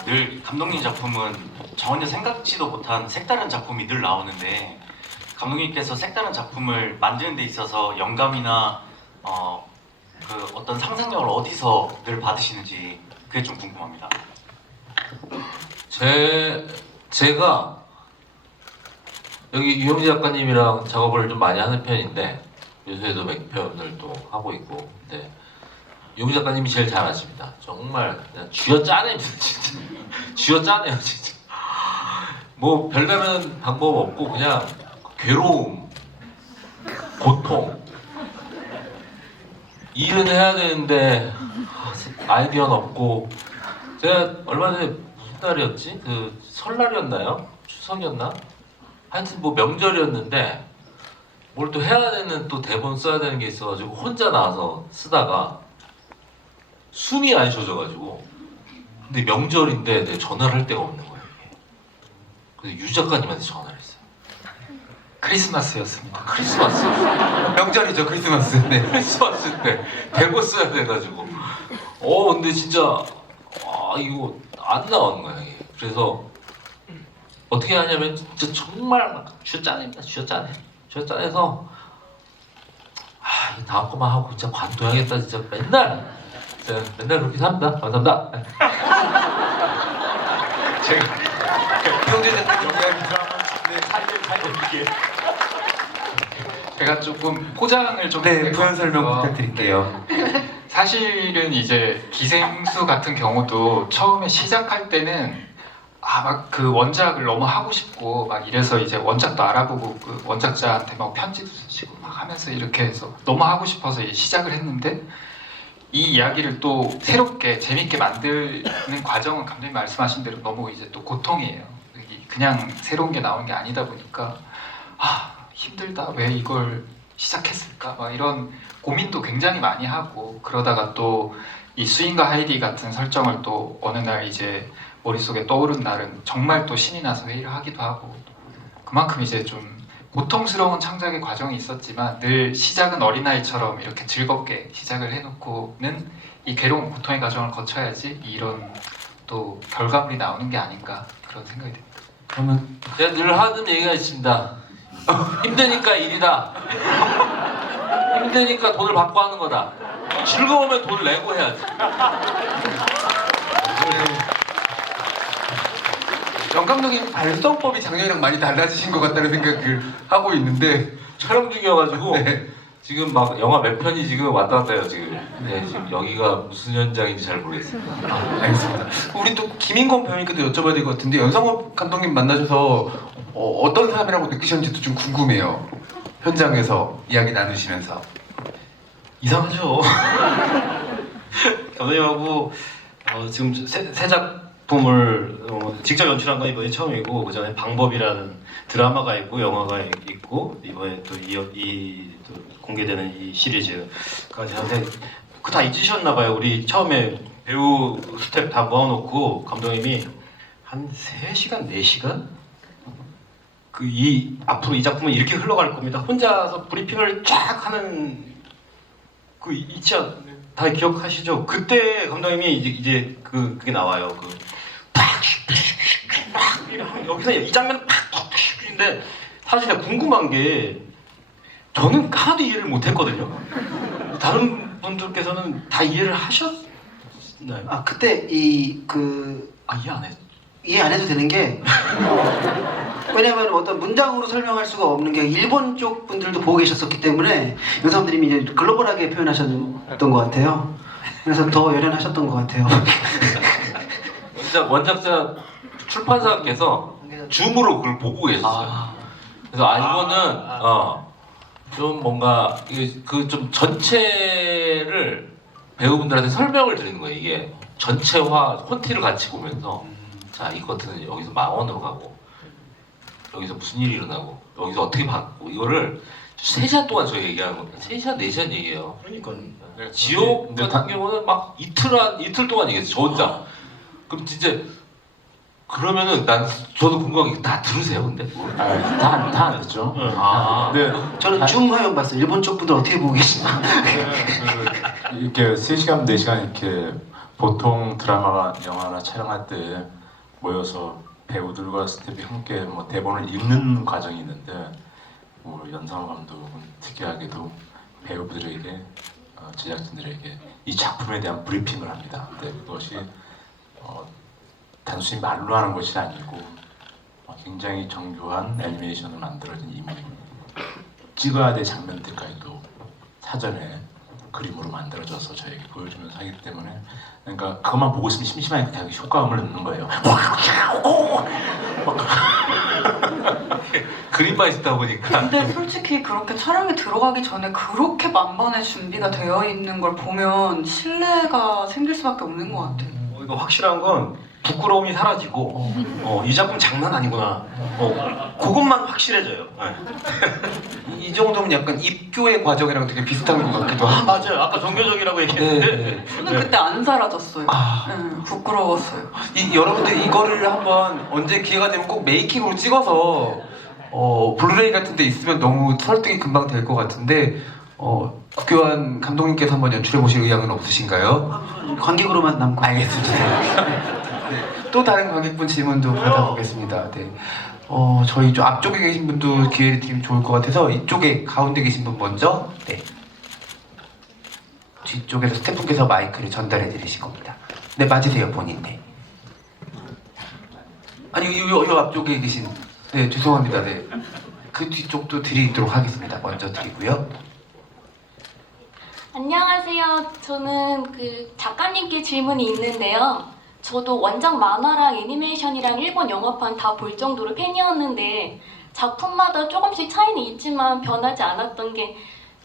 늘 감독님 작품은 전혀 생각지도 못한 색다른 작품이 늘 나오는데 감독님께서 색다른 작품을 만드는 데 있어서 영감이나 그 어떤 상상력을 어디서 늘 받으시는지 그게 좀 궁금합니다. 제가 여기 유영지 작가님이랑 작업을 좀 많이 하는 편인데 요새도 몇 편을 또 하고 있고, 근데 유영지 작가님이 제일 잘하십니다. 정말 그냥 쥐어짜냅니다, 진짜. 쥐어짜내요, 진짜. 뭐 별다른 방법 없고 그냥 괴로움, 고통, 일은 해야 되는데 아이디어는 없고. 제가 얼마 전에 무슨 날이었지? 그 설날이었나요? 추석이었나? 하여튼 뭐 명절이었는데 뭘 또 해야 되는, 또 대본 써야 되는 게 있어가지고 혼자 나와서 쓰다가 숨이 안 쉬어져가지고, 근데 명절인데 내 전화를 할 데가 없는 거예요. 이게. 그래서 유 작가님한테 전화를 했어요. 크리스마스였습니다. 크리스마스. 명절이죠, 크리스마스. 네. 크리스마스 때 대본 써야 돼가지고. 근데 진짜 이거 안 나오는 거야 이게. 그래서 어떻게 하냐면 진짜 정말 막 쥐어짜냅니다. 쥐어짜내서 이 다음 거만 하고 진짜 관둬야겠다. 진짜 맨날 그렇게 삽니다. 감사합니다. 유영재 작가님 제가 조금 포장을 좀 네, 드릴 부연 것 설명 같아서. 부탁드릴게요. 사실은 이제 기생수 같은 경우도 처음에 시작할 때는 막 그 원작을 너무 하고 싶고 막 이래서 이제 원작도 알아보고 그 원작자한테 막 편지도 쓰시고 막 하면서 이렇게 해서 너무 하고 싶어서 이제 시작을 했는데, 이 이야기를 또 새롭게 재밌게 만드는 과정은 감독님 말씀하신 대로 너무 이제 또 고통이에요. 그냥 새로운 게 나오는 게 아니다 보니까 힘들다, 왜 이걸 시작했을까 막 이런 고민도 굉장히 많이 하고, 그러다가 또 이 스윙과 하이디 같은 설정을 또 어느 날 이제 머릿속에 떠오른 날은 정말 또 신이 나서 회의를 하기도 하고, 그만큼 이제 좀 고통스러운 창작의 과정이 있었지만 늘 시작은 어린아이처럼 이렇게 즐겁게 시작을 해놓고는 이 괴로운 고통의 과정을 거쳐야지 이런 또 결과물이 나오는 게 아닌가, 그런 생각이 듭니다. 그러면 제가 늘 하는 얘기가 있습니다. 힘드니까 일이다. 힘드니까 돈을 받고 하는 거다. 즐거우면 돈을 내고 해야지. 영 감독님 발성법이 작년이랑 많이 달라지신 것 같다는 생각을 하고 있는데. 촬영 중이어가지고 네. 지금 막 영화 몇 편이 지금 왔다 갔다 해요 지금. 네, 지금 여기가 무슨 현장인지 잘 모르겠습니다. 알겠습니다. 우리 또 김인권 배우님께도 여쭤봐야 될 것 같은데, 연상호 감독님 만나셔서 어떤 사람이라고 느끼셨는지도 좀 궁금해요. 현장에서 이야기 나누시면서. 이상하죠. 감독님하고 지금 새 작품을 직접 연출한 건 이번이 처음이고, 그 전에 방법이라는 드라마가 있고 영화가 있고 이번에 또 또 공개되는 이 시리즈까지 하는데, 그거 다 잊으셨나 봐요. 우리 처음에 배우 스텝 다 모아놓고 감독님이 한 3시간, 4시간? 앞으로 이 작품은 이렇게 흘러갈 겁니다. 혼자서 브리핑을 쫙 하는 그 있지 다 기억하시죠? 그때 감독님이 이제 그게 나와요. 여기서 이 장면 팍인데, 사실 내가 궁금한 게 저는 하나도 이해를 못했거든요. 다른 분들께서는 다 이해를 하셨나요? 그때 이해 안 했. 이해 안 해도 되는 게 왜냐면 어떤 문장으로 설명할 수가 없는 게 일본 쪽 분들도 보고 계셨었기 때문에 여성들이 이제 글로벌하게 표현하셨던 것 같아요. 그래서 더 열연하셨던 것 같아요. 원작자 출판사께서 줌으로 그걸 보고 계셨어요. 그래서 이거는 좀 뭔가 그 좀 전체를 배우분들한테 설명을 드리는 거예요. 이게 전체화 콘티를 같이 보면서 자 이 커튼은 여기서 망원으로 가고 여기서 무슨 일이 일어나고 여기서 어떻게 바꾸고 이거를 3시간 동안 저희 얘기하는 겁니다. 3시간 4시간 얘기해요. 그러니까 지옥 같은 경우는 막 이틀 동안 얘기했어요. 저 혼자. 그럼 진짜 그러면은 저도 궁금한 게 다 들으세요, 근데? 다안 듣죠. 아, 네. 저는 줌 화면 봤어요. 일본 쪽 분들 어떻게 보고 계시나? 이렇게 3시간, 4시간 이렇게 보통 드라마나 영화나 촬영할 때 모여서 배우들과 스태프이 함께 뭐 대본을 읽는 과정이 있는데 뭐 연상호 감독은 특이하게도 배우들에게 제작진들에게 이 작품에 대한 브리핑을 합니다. 근데 그것이 단순히 말로 하는 것이 아니고 굉장히 정교한 애니메이션을 만들어진 이미 찍어야 될 장면들까지도 사전에 그림으로 만들어져서 저에게 보여주면서 하기 때문에 그러니까 그것만 보고 있으면 심심하니까 되게 효과음을 넣는 거예요. 그림만 있다 보니까. 근데 솔직히 그렇게 촬영에 들어가기 전에 그렇게 만반의 준비가 되어 있는 걸 보면 신뢰가 생길 수밖에 없는 것 같아요. 이거 확실한 건 부끄러움이 사라지고 이 작품 장난 아니구나. 그것만 확실해져요. 네. 이 정도면 약간 입교의 과정이랑 되게 비슷한 것 같기도 하고. 맞아요. 아까 종교적이라고 얘기했는데 네. 저는 그때 안 사라졌어요. 네, 부끄러웠어요. 여러분들 이거를 한번 언제 기회가 되면 꼭 메이킹으로 찍어서 블루레이 같은 데 있으면 너무 설득이 금방 될 것 같은데 박교환 감독님께서 한번 연출해 보실 의향은 없으신가요? 관객으로만 남고. 알겠습니다. 네. 또 다른 관객분 질문도 받아보겠습니다. 네. 저희 좀 앞쪽에 계신 분도 기회를 드리면 좋을 것 같아서 이쪽에 가운데 계신 분 먼저. 네. 뒤쪽에서 스태프분께서 마이크를 전달해 드리실 겁니다. 네, 맞으세요, 본인. 네. 아니, 요 앞쪽에 계신. 네, 죄송합니다. 네. 그 뒤쪽도 드리도록 하겠습니다. 먼저 드리고요. 안녕하세요. 저는 그 작가님께 질문이 있는데요. 저도 원작 만화랑 애니메이션이랑 일본 영화판 다 볼 정도로 팬이었는데 작품마다 조금씩 차이는 있지만 변하지 않았던 게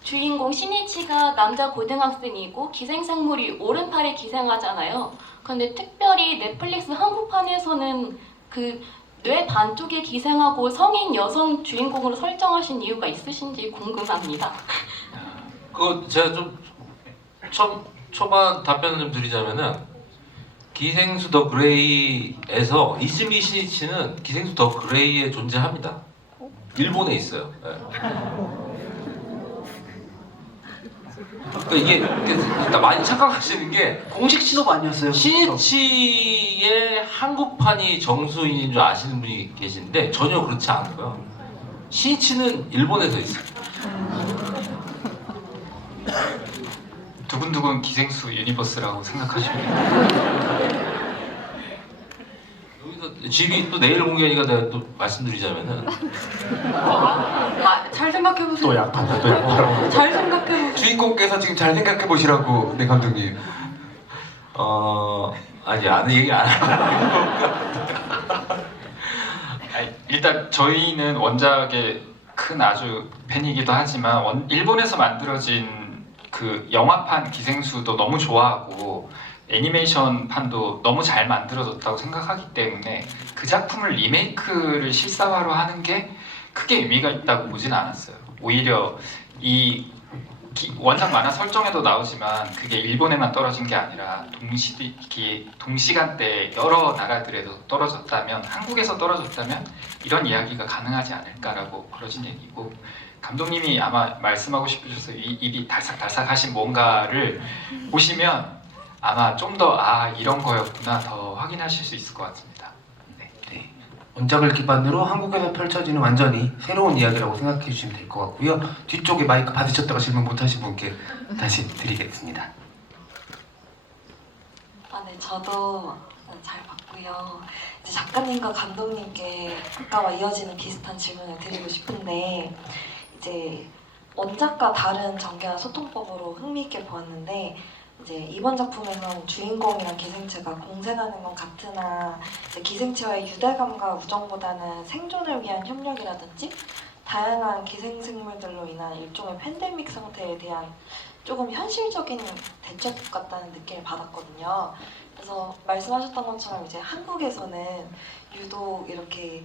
주인공 신이치가 남자 고등학생이고 기생생물이 오른팔에 기생하잖아요. 근데 특별히 넷플릭스 한국판에서는 그 뇌 반쪽에 기생하고 성인 여성 주인공으로 설정하신 이유가 있으신지 궁금합니다. 그거 제가 좀 초반 답변을 좀 드리자면은 기생수 더 그레이에서 이즈미 시니치는 기생수 더 그레이에 존재합니다. 일본에 있어요. 네. 그러니까 이게 일단 많이 착각하시는 게 공식 신호가 아니었어요. 시니치의 한국판이 정수인인 줄 아시는 분이 계신데 전혀 그렇지 않고요. 시니치는 일본에서 있어요. 두근두근 기생수 유니버스라고 생각하시면 돼요. 여기서 집이 또 내일 공개하니까 내가 또 말씀드리자면은 잘 생각해보세요. 또 약하다, 또 약하다. 잘 생각해보세요. 주인공께서 지금 잘 생각해 보시라고, 네, 감독님. 아니 아는 얘기 안 하고 일단 저희는 원작의 큰 아주 팬이기도 하지만 일본에서 만들어진 그 영화판 기생수도 너무 좋아하고 애니메이션판도 너무 잘 만들어졌다고 생각하기 때문에 그 작품을 리메이크를 실사화로 하는 게 크게 의미가 있다고 보진 않았어요. 오히려 이 원작 만화 설정에도 나오지만 그게 일본에만 떨어진 게 아니라 동시간대에 여러 나라들에서 떨어졌다면, 한국에서 떨어졌다면 이런 이야기가 가능하지 않을까라고 그러진 얘기고, 감독님이 아마 말씀하고 싶으셔서 입이 달싹달싹 하신 뭔가를 보시면 아마 좀 더 이런 거였구나 더 확인하실 수 있을 것 같습니다. 네. 원작을 기반으로 한국에서 펼쳐지는 완전히 새로운 이야기라고 생각해 주시면 될 것 같고요. 뒤쪽에 마이크 받으셨다가 질문 못하신 분께 다시 드리겠습니다. 네, 저도 잘 봤고요. 이제 작가님과 감독님께 아까와 이어지는 비슷한 질문을 드리고 싶은데, 이제 원작과 다른 전개한 소통법으로 흥미있게 보았는데, 이제 이번 작품에선 주인공이랑 기생체가 공생하는 건 같으나 이제 기생체와의 유대감과 우정보다는 생존을 위한 협력이라든지 다양한 기생생물들로 인한 일종의 팬데믹 상태에 대한 조금 현실적인 대처법 같다는 느낌을 받았거든요. 그래서 말씀하셨던 것처럼 이제 한국에서는 유독 이렇게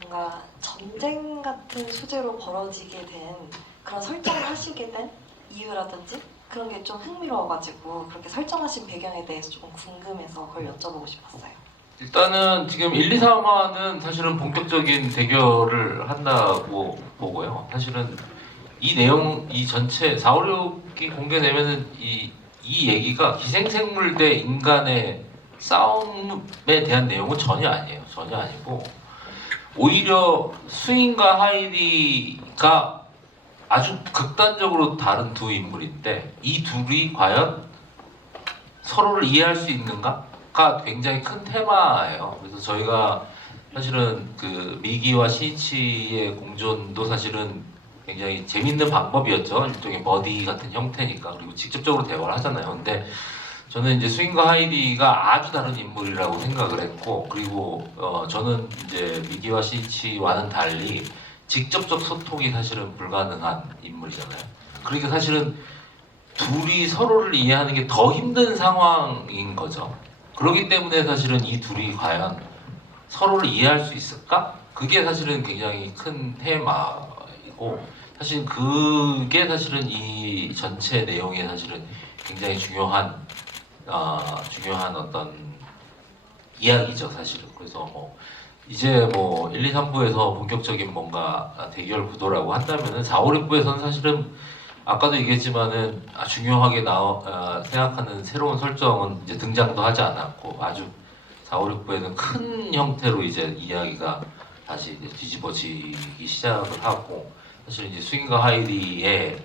뭔가 전쟁 같은 소재로 벌어지게 된 그런 설정을 하시게 된 이유라든지 그런 게 좀 흥미로워가지고 그렇게 설정하신 배경에 대해서 조금 궁금해서 그걸 여쭤보고 싶었어요. 일단은 지금 1, 2, 3화는 사실은 본격적인 대결을 한다고 보고요. 사실은 이 내용, 이 전체 4, 5, 6이 공개되면은 이 얘기가 기생생물 대 인간의 싸움에 대한 내용은 전혀 아니에요. 전혀 아니고 오히려 스윙과 하이디가 아주 극단적으로 다른 두 인물인데 이 둘이 과연 서로를 이해할 수 있는가가 굉장히 큰 테마예요. 그래서 저희가 사실은 그 미기와 시치의 공존도 사실은 굉장히 재밌는 방법이었죠. 일종의 버디 같은 형태니까. 그리고 직접적으로 대화를 하잖아요. 근데 저는 이제 스윙과 하이디가 아주 다른 인물이라고 생각을 했고, 그리고 저는 이제 미기와 시치와는 달리 직접적 소통이 사실은 불가능한 인물이잖아요. 그러니까 사실은 둘이 서로를 이해하는 게 더 힘든 상황인 거죠. 그렇기 때문에 사실은 이 둘이 과연 서로를 이해할 수 있을까? 그게 사실은 굉장히 큰 테마이고, 사실 그게 사실은 이 전체 내용에 사실은 굉장히 중요한 어떤 이야기죠, 사실은. 그래서 뭐 이제 뭐 1, 2, 3부에서 본격적인 뭔가 대결 구도라고 한다면은 4, 5, 6부에서는 사실은 아까도 얘기했지만은 중요하게 생각하는 새로운 설정은 이제 등장도 하지 않았고, 아주 4, 5, 6부에는 큰 형태로 이제 이야기가 다시 이제 뒤집어지기 시작을 하고, 사실 이제 스윙과 하이디의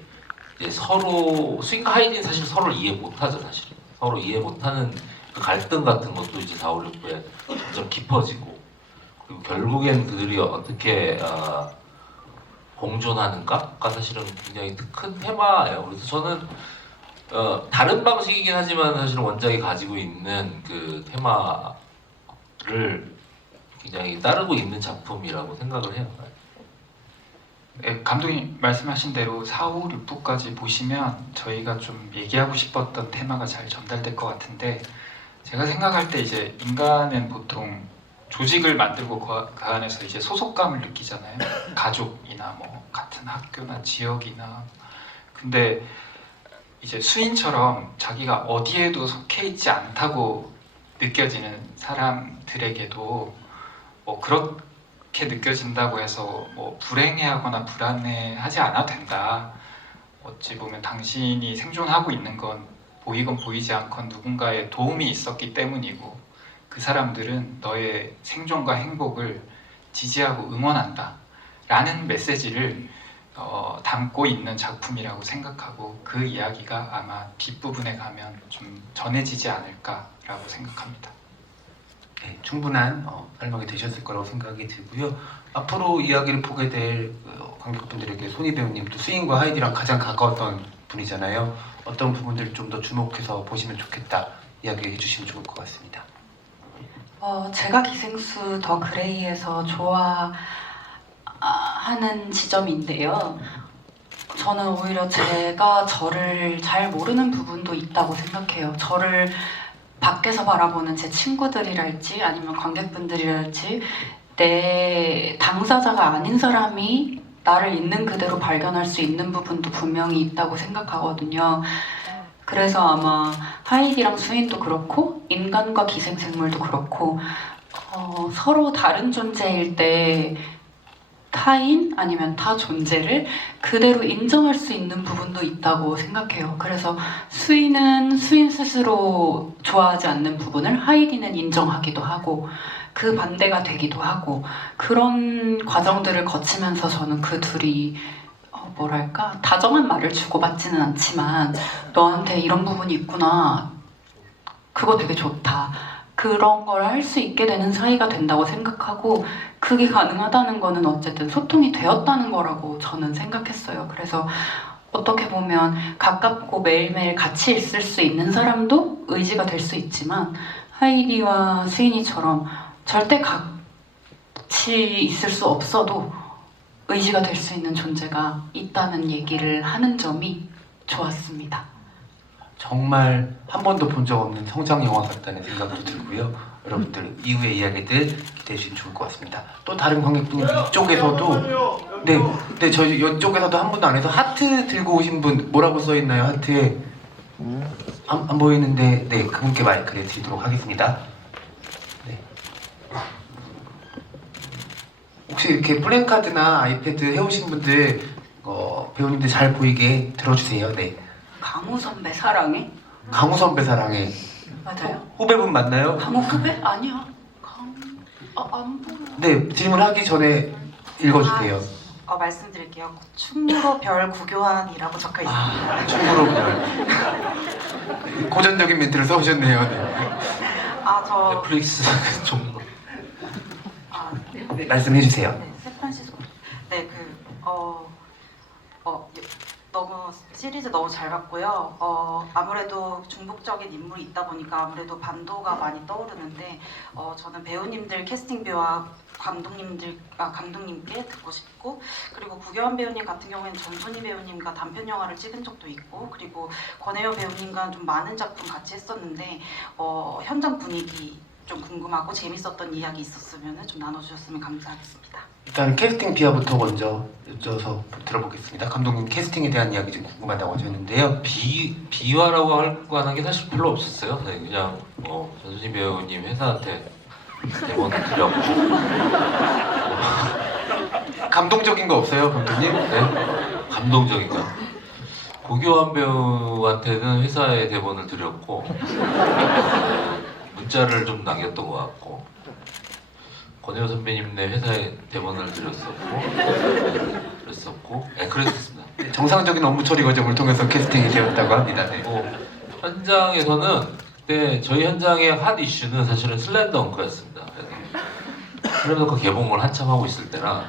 이제 스윙과 하이디는 사실 서로를 이해 못하죠, 사실. 서로 이해 못하는 그 갈등 같은 것도 이제 4, 5, 6부에 점점 깊어지고, 그리고 결국엔 그들이 어떻게 공존하는가가 사실은 굉장히 큰 테마예요. 그래서 저는 다른 방식이긴 하지만 사실 원작이 가지고 있는 그 테마를 굉장히 따르고 있는 작품이라고 생각을 해요. 네, 감독님 말씀하신 대로 4, 5, 6부까지 보시면 저희가 좀 얘기하고 싶었던 테마가 잘 전달될 것 같은데, 제가 생각할 때 이제 인간은 보통 조직을 만들고 그 안에서 이제 소속감을 느끼잖아요. 가족이나 뭐 같은 학교나 지역이나. 근데 이제 수인처럼 자기가 어디에도 속해 있지 않다고 느껴지는 사람들에게도 뭐 그렇게 느껴진다고 해서 뭐 불행해하거나 불안해하지 않아도 된다. 어찌 보면 당신이 생존하고 있는 건 보이건 보이지 않건 누군가의 도움이 있었기 때문이고, 그 사람들은 너의 생존과 행복을 지지하고 응원한다 라는 메시지를 담고 있는 작품이라고 생각하고, 그 이야기가 아마 뒷부분에 가면 좀 전해지지 않을까라고 생각합니다. 네, 충분한 설명이 되셨을 거라고 생각이 들고요. 앞으로 이야기를 보게 될 관객분들에게 소니 배우님도 스윙과 하이디랑 가장 가까웠던 분이잖아요. 어떤 부분들 좀 더 주목해서 보시면 좋겠다 이야기해 주시면 좋을 것 같습니다. 제가 기생수 더 그레이에서 좋아하는 지점인데요. 저는 오히려 제가 저를 잘 모르는 부분도 있다고 생각해요. 저를 밖에서 바라보는 제 친구들이랄지 아니면 관객분들이랄지 내 당사자가 아닌 사람이 나를 있는 그대로 발견할 수 있는 부분도 분명히 있다고 생각하거든요. 그래서 아마 하이디랑 수인도 그렇고 인간과 기생생물도 그렇고 서로 다른 존재일 때 타인 아니면 타 존재를 그대로 인정할 수 있는 부분도 있다고 생각해요. 그래서 수인은 수인 스스로 좋아하지 않는 부분을 하이디는 인정하기도 하고 그 반대가 되기도 하고, 그런 과정들을 거치면서 저는 그 둘이 뭐랄까 다정한 말을 주고받지는 않지만 너한테 이런 부분이 있구나, 그거 되게 좋다, 그런 걸 할 수 있게 되는 사이가 된다고 생각하고, 그게 가능하다는 거는 어쨌든 소통이 되었다는 거라고 저는 생각했어요. 그래서 어떻게 보면 가깝고 매일매일 같이 있을 수 있는 사람도 의지가 될 수 있지만, 하이디와 수인이처럼 절대 같이 있을 수 없어도 의지가 될 수 있는 존재가 있다는 얘기를 하는 점이 좋았습니다. 정말 한 번도 본 적 없는 성장 영화 같다는 생각도 들고요. 여러분들 이후의 이야기들 기대해 주시면 좋을 것 같습니다. 또 다른 관객분 이쪽에서도 네 저희 이쪽에서도 한 분도 안 해서 하트 들고 오신 분 뭐라고 써 있나요? 하트에 안 보이는데 네 그분께 마이크를 드리도록 하겠습니다. 네. 혹시 이렇게 플랜카드나 아이패드 해오신 분들 배우님들 잘 보이게 들어주세요. 네. 강우 선배 사랑해? 강우 선배 사랑해. 맞아요? 후배분 맞나요? 강우 후배? 아니야. 안 보여. 네, 질문하기 전에 읽어주세요. 말씀드릴게요. 충무로 별 구교환이라고 적혀 있습니다. 충무로 별. 고전적인 멘트를 써오셨네요. 네. 저 넷플릭스 좀 네, 말씀해주세요. 네, 샌프란시스코. 네, 너무 시리즈 너무 잘 봤고요. 아무래도 중복적인 인물이 있다 보니까 아무래도 반도가 많이 떠오르는데 저는 배우님들 캐스팅비와 감독님께 듣고 싶고, 그리고 구교환 배우님 같은 경우에는 전소희 배우님과 단편 영화를 찍은 적도 있고, 그리고 권혜여 배우님과 좀 많은 작품 같이 했었는데 현장 분위기 좀 궁금하고 재밌었던 이야기 있었으면 좀 나눠주셨으면 감사하겠습니다. 일단 캐스팅 비하부터 먼저 여쭤서 들어보겠습니다. 감독님 캐스팅에 대한 이야기 좀 궁금하다고 하셨는데요. 비화라고 할 만한 게 사실 별로 없었어요. 네, 그냥 전수진 배우님 회사한테 대본을 드렸고 감동적인 거 없어요, 감독님? 네. 감동적인 거. 고교환 배우한테는 회사에 대본을 드렸고 문자를 좀 남겼던 것 같고, 권혜여 선배님네 회사에 대본을 드렸었고 그랬습니다. 네, 정상적인 업무 처리 과정을 통해서 캐스팅이 되었다고 합니다. 네. 현장에서는 그때 저희 현장의 핫 이슈는 사실은 슬램덩크였습니다. 그래서 슬램덩크 개봉을 한참 하고 있을 때라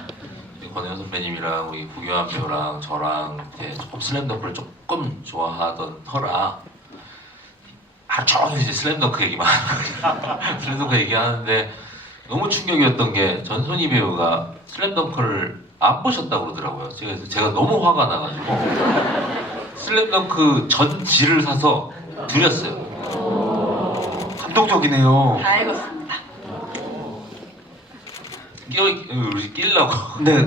권혜여 선배님이랑 우리 구교환 배우랑 저랑 이제 조금 슬램덩크를 조금 좋아하던 터라 하루 종일 이제 슬램덩크 얘기만 하는 거예요. 슬램덩크 얘기하는데 너무 충격이었던 게 전소희 배우가 슬램덩크를 안 보셨다고 그러더라고요. 제가 너무 화가 나가지고 슬램덩크 전지를 사서 드렸어요. 감동적이네요. 다 읽었습니다. 우리 끼려고 네,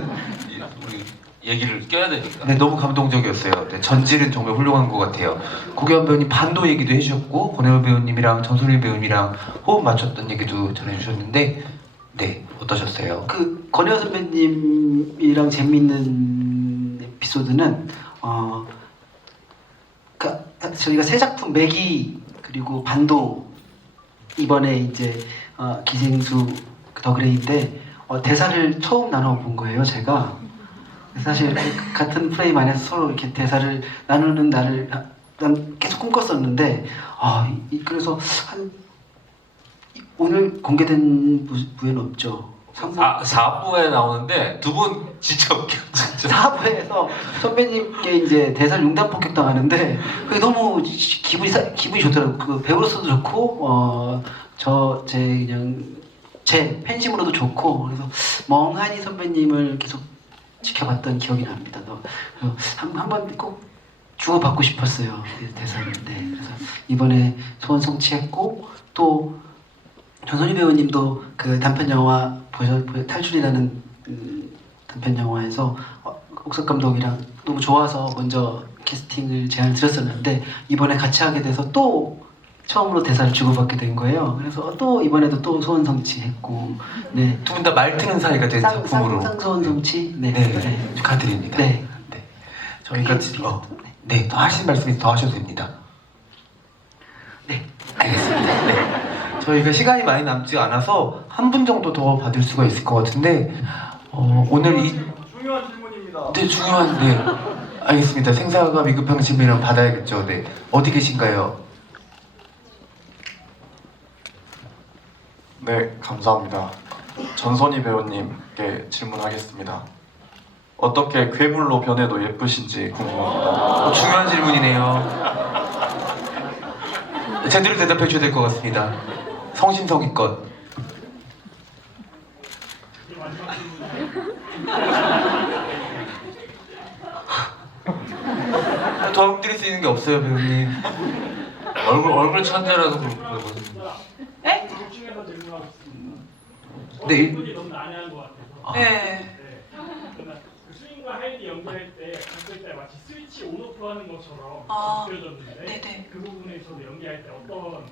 우리 얘기를 껴야 되니까. 네 너무 감동적이었어요. 네, 전질은 정말 훌륭한 것 같아요. 고교환 배우님 반도 얘기도 해주셨고 권혜여 배우님이랑 전소희 배우님이랑 호흡 맞췄던 얘기도 전해주셨는데 네 어떠셨어요? 그 권혜여 선배님이랑 재미있는 에피소드는 그러니까 저희가 새 작품 매기 그리고 반도 이번에 이제 기생수 더 그레이인데 대사를 처음 나눠본 거예요, 제가. 사실 같은 프레임 안에서 서로 이렇게 대사를 나누는 날을 난 계속 꿈꿨었는데 그래서 오늘 공개된 부에는 없죠. 4부에 나오는데 두 분 진짜 웃겨. 진짜. 4부에서 선배님께 이제 대사를 융단 폭격당하는데 그게 너무 기분이 좋더라고요. 그 배우로서도 좋고 제 팬심으로도 좋고, 그래서 멍하니 선배님을 계속 지켜봤던 기억이 납니다. 그래서 한번 꼭 주고받고 싶었어요, 대사를. 네, 그래서 이번에 소원 성취했고, 또 전소희 배우님도 그 단편 영화 탈출이라는 단편 영화에서 옥석 감독이랑 너무 좋아서 먼저 캐스팅을 제안을 드렸었는데 이번에 같이 하게 돼서 또 처음으로 대사를 주고받게 된 거예요. 그래서 또 이번에도 또 소원 성취했고, 네. 두 분 다 말 트는 사이가 된 작품으로 쌍소원 성취, 네. 네, 축하드립니다. 네. 네. 저희가 네, 더 하실 말씀이 더 하셔도 됩니다. 네, 알겠습니다. 네. 저희가 시간이 많이 남지 않아서 한 분 정도 더 받을 수가 있을 것 같은데 오늘 중요한 질문입니다. 네, 네, 알겠습니다. 생사가 위급한 질문이랑 받아야겠죠. 네, 어디 계신가요? 네, 감사합니다. 전소희 배우님께 질문하겠습니다. 어떻게 괴물로 변해도 예쁘신지 궁금합니다. 중요한 질문이네요. 제대로 대답해 주셔야 될 것 같습니다. 성심성의껏. 도움 드릴 수 있는 게 없어요, 배우님. 얼굴 천재라서 그런 네? 네, 분이 너무 난해한 것 같아서. 네. 그러니까 그 스윙과 하이디 연기할 때 갔을 때 마치 스위치 온오프 하는 것처럼 아, 느껴졌는데 네네. 그 부분에서도 연기할 때 어떤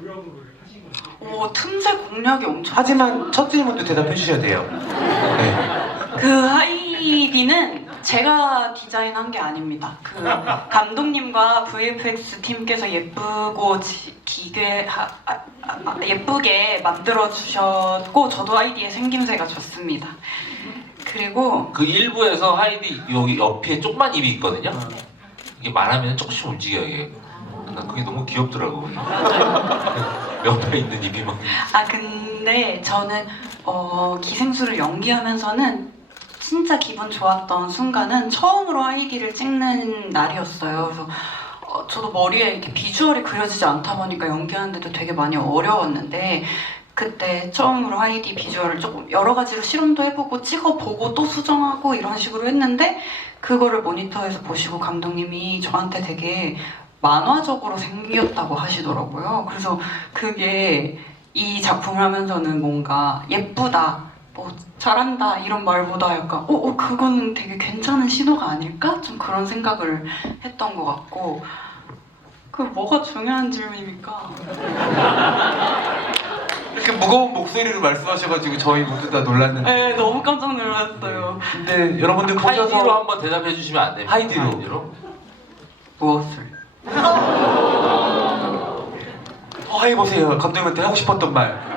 요령으로 하신 건지. 오, 틈새 공략이 엄청. 하지만 첫 질문도 대답해 주셔야 돼요. 네. 그 하이디는 제가 디자인한 게 아닙니다. 그 감독님과 VFX 팀께서 예쁘고 예쁘게 만들어 주셨고 저도 하이디의 생김새가 좋습니다. 그리고 그 일부에서 하이디 여기 옆에 조그만 입이 있거든요. 이게 말하면 조금씩 움직여요. 이게. 난 그게 너무 귀엽더라고. 옆에 있는 입이 막. 근데 저는 기생수를 연기하면서는 진짜 기분 좋았던 순간은 처음으로 하이디를 찍는 날이었어요. 그래서 저도 머리에 이렇게 비주얼이 그려지지 않다 보니까 연기하는데도 되게 많이 어려웠는데 그때 처음으로 하이디 비주얼을 조금 여러 가지로 실험도 해보고 찍어보고 또 수정하고 이런 식으로 했는데 그거를 모니터에서 보시고 감독님이 저한테 되게 만화적으로 생겼다고 하시더라고요. 그래서 그게 이 작품을 하면서는 뭔가 예쁘다, 뭐 잘한다 이런 말보다 약간 그건 되게 괜찮은 신호가 아닐까? 좀 그런 생각을 했던 것 같고 그 뭐가 중요한 질문입니까? 이렇게 무거운 목소리로 말씀하셔가지고 저희 모두 다 놀랐는데. 네, 너무 깜짝 놀랐어요. 근데 여러분들 보셔서 하이디로 한번 대답해 주시면 안 돼요? 하이디로? 무엇을? 해보세요. 감독님한테 하고 싶었던 말.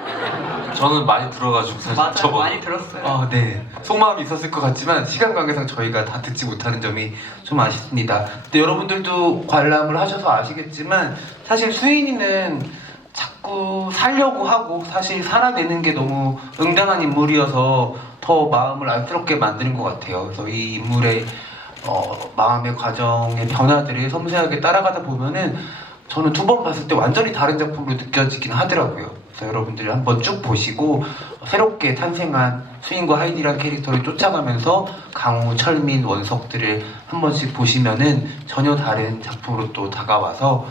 저는 많이 들어가지고 사실 맞아요, 저번에. 많이 들었어요. 네. 속마음이 있었을 것 같지만 시간 관계상 저희가 다 듣지 못하는 점이 좀 아쉽습니다. 근데 여러분들도 관람을 하셔서 아시겠지만 사실 수인이는 자꾸 살려고 하고 사실 살아내는 게 너무 응당한 인물이어서 더 마음을 안쓰럽게 만드는 것 같아요. 그래서 이 인물의 마음의 과정의 변화들을 섬세하게 따라가다 보면은 저는 두 번 봤을 때 완전히 다른 작품으로 느껴지긴 하더라고요. 그래서 여러분들이 한번 쭉 보시고 새롭게 탄생한 수인과 하이디라는 캐릭터를 쫓아가면서 강우, 철민, 원석들을 한 번씩 보시면은 전혀 다른 작품으로 또 다가와서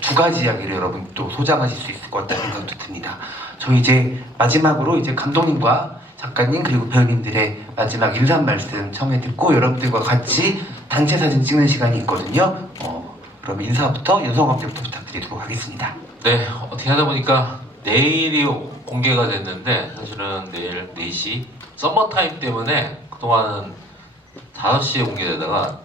두 가지 이야기를 여러분 또 소장하실 수 있을 것 같다는 생각도 듭니다. 저희 이제 마지막으로 이제 감독님과 작가님 그리고 배우님들의 마지막 인사 말씀 청해 듣고 여러분들과 같이 단체 사진 찍는 시간이 있거든요. 그럼 인사부터 윤성 감독부터 부탁드리도록 하겠습니다. 네, 어떻게 하다 보니까 내일이 공개가 됐는데 사실은 내일 4시 썸머타임 때문에 그동안은 5시에 공개되다가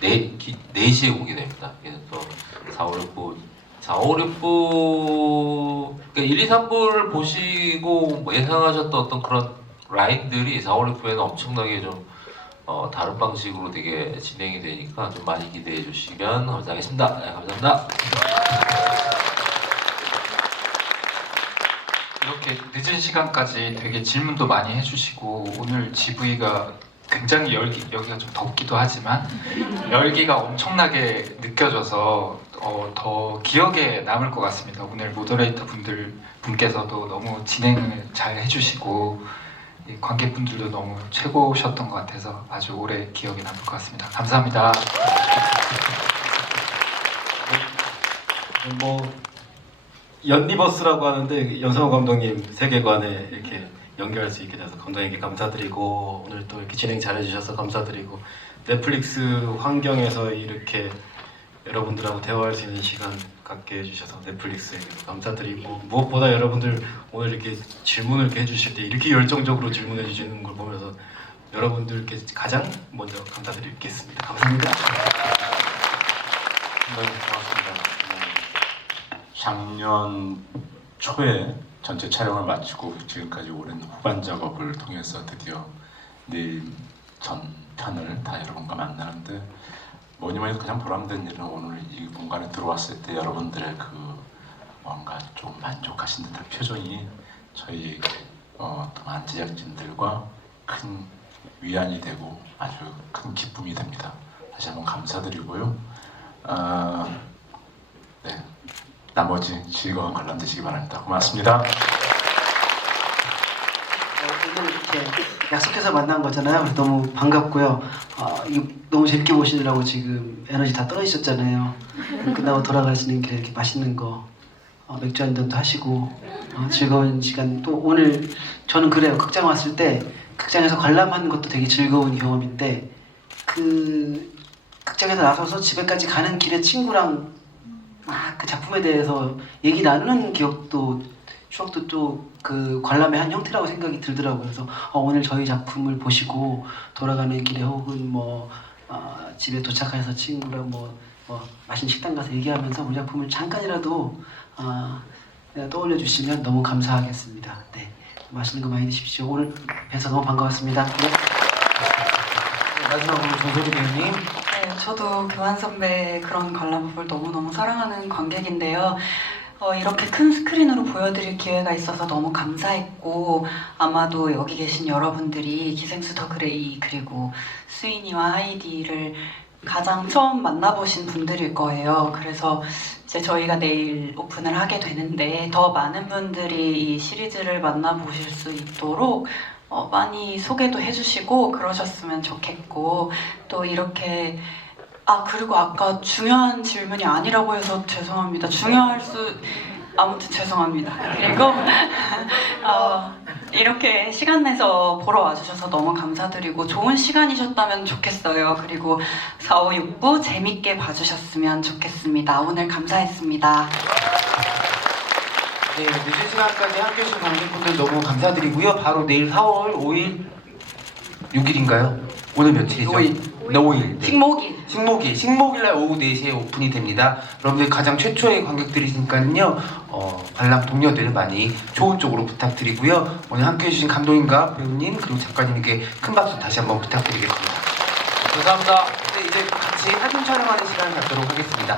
4시에 공개됩니다. 그래서 4, 5, 6부 그러니까 1, 2, 3부를 보시고 뭐 예상하셨던 어떤 그런 라인들이 4, 5, 6부에는 엄청나게 좀 다른 방식으로 되게 진행이 되니까 좀 많이 기대해 주시면 감사하겠습니다. 네, 감사합니다. 이렇게 늦은 시간까지 되게 질문도 많이 해주시고 오늘 GV가 굉장히 여기가 좀 덥기도 하지만 열기가 엄청나게 느껴져서 더 기억에 남을 것 같습니다. 오늘 모더레이터 분께서도 너무 진행을 잘 해주시고 이 관객분들도 너무 최고셨던 것 같아서 아주 오래 기억에 남을 것 같습니다. 감사합니다. 연리버스라고 하는데 연상호 감독님 세계관에 이렇게 연결할 수 있게 돼서 감독님께 감사드리고 오늘 또 이렇게 진행 잘해주셔서 감사드리고 넷플릭스 환경에서 이렇게 여러분들하고 대화할 수 있는 시간 갖게 해주셔서 넷플릭스에게도 감사드리고 무엇보다 여러분들 오늘 이렇게 질문을 이렇게 해주실 때 이렇게 열정적으로 질문해 주시는 걸 보면서 여러분들께 가장 먼저 감사드리겠습니다. 감사합니다. 네, 고맙습니다. 작년 초에 전체 촬영을 마치고 지금까지 오랜 후반 작업을 통해서 드디어 내일 전편을 다 여러분과 만나는데 뭐니 뭐니 그냥 보람된 일은 오늘 이 공간에 들어왔을 때 여러분들의 그 뭔가 좀 만족하신 듯한 표정이 저희 또 많은 제작진들과 큰 위안이 되고 아주 큰 기쁨이 됩니다. 다시 한번 감사드리고요. 네, 나머지 즐거운 관람 되시기 바랍니다. 고맙습니다. 오늘 이렇게 약속해서 만난 거잖아요. 그래서 너무 반갑고요. 이거 너무 재밌게 보시느라고 지금 에너지 다 떨어지셨잖아요. 끝나고 돌아가시는 길에 이렇게 맛있는 거 맥주 한 잔도 하시고 즐거운 시간. 또 오늘 저는 그래요. 극장 왔을 때 극장에서 관람하는 것도 되게 즐거운 경험인데 그 극장에서 나서서 집에까지 가는 길에 친구랑 막 그 작품에 대해서 얘기 나누는 기억도 추억도 또 그 관람의 한 형태라고 생각이 들더라고요. 그래서 오늘 저희 작품을 보시고 돌아가는 길에 혹은 집에 도착해서 친구랑 맛있는 식당 가서 얘기하면서 우리 작품을 잠깐이라도 떠올려 주시면 너무 감사하겠습니다. 네, 맛있는 거 많이 드십시오. 오늘 뵈서 너무 반가웠습니다. 네. 마지막으로 전소리 배우님. 네, 저도 교환 선배 그런 관람을 너무너무 사랑하는 관객인데요. 이렇게 큰 스크린으로 보여드릴 기회가 있어서 너무 감사했고 아마도 여기 계신 여러분들이 기생수 더 그레이 그리고 스위니와 하이디를 가장 처음 만나보신 분들일 거예요. 그래서 이제 저희가 내일 오픈을 하게 되는데 더 많은 분들이 이 시리즈를 만나보실 수 있도록 많이 소개도 해주시고 그러셨으면 좋겠고 또 이렇게 그리고 아까 중요한 질문이 아니라고 해서 죄송합니다. 아무튼 죄송합니다. 그리고 이렇게 시간 내서 보러 와주셔서 너무 감사드리고 좋은 시간이셨다면 좋겠어요. 그리고 4, 5, 6부 재밌게 봐주셨으면 좋겠습니다. 오늘 감사했습니다. 네, 늦은 시간까지 함께 해주신 관객분들 너무 감사드리고요. 바로 내일 4월 5일 6일인가요? 오늘 며칠이죠? 5일. 네. 식목일날 오후 4시에 오픈이 됩니다. 여러분들 가장 최초의 관객들이시니까요. 관람 동료들 많이 좋은 쪽으로 부탁드리고요. 오늘 함께 해주신 감독님과 배우님 그리고 작가님에게 큰 박수 다시 한번 부탁드리겠습니다. 감사합니다. 네, 이제 같이 사진 촬영하는 시간을 갖도록 하겠습니다.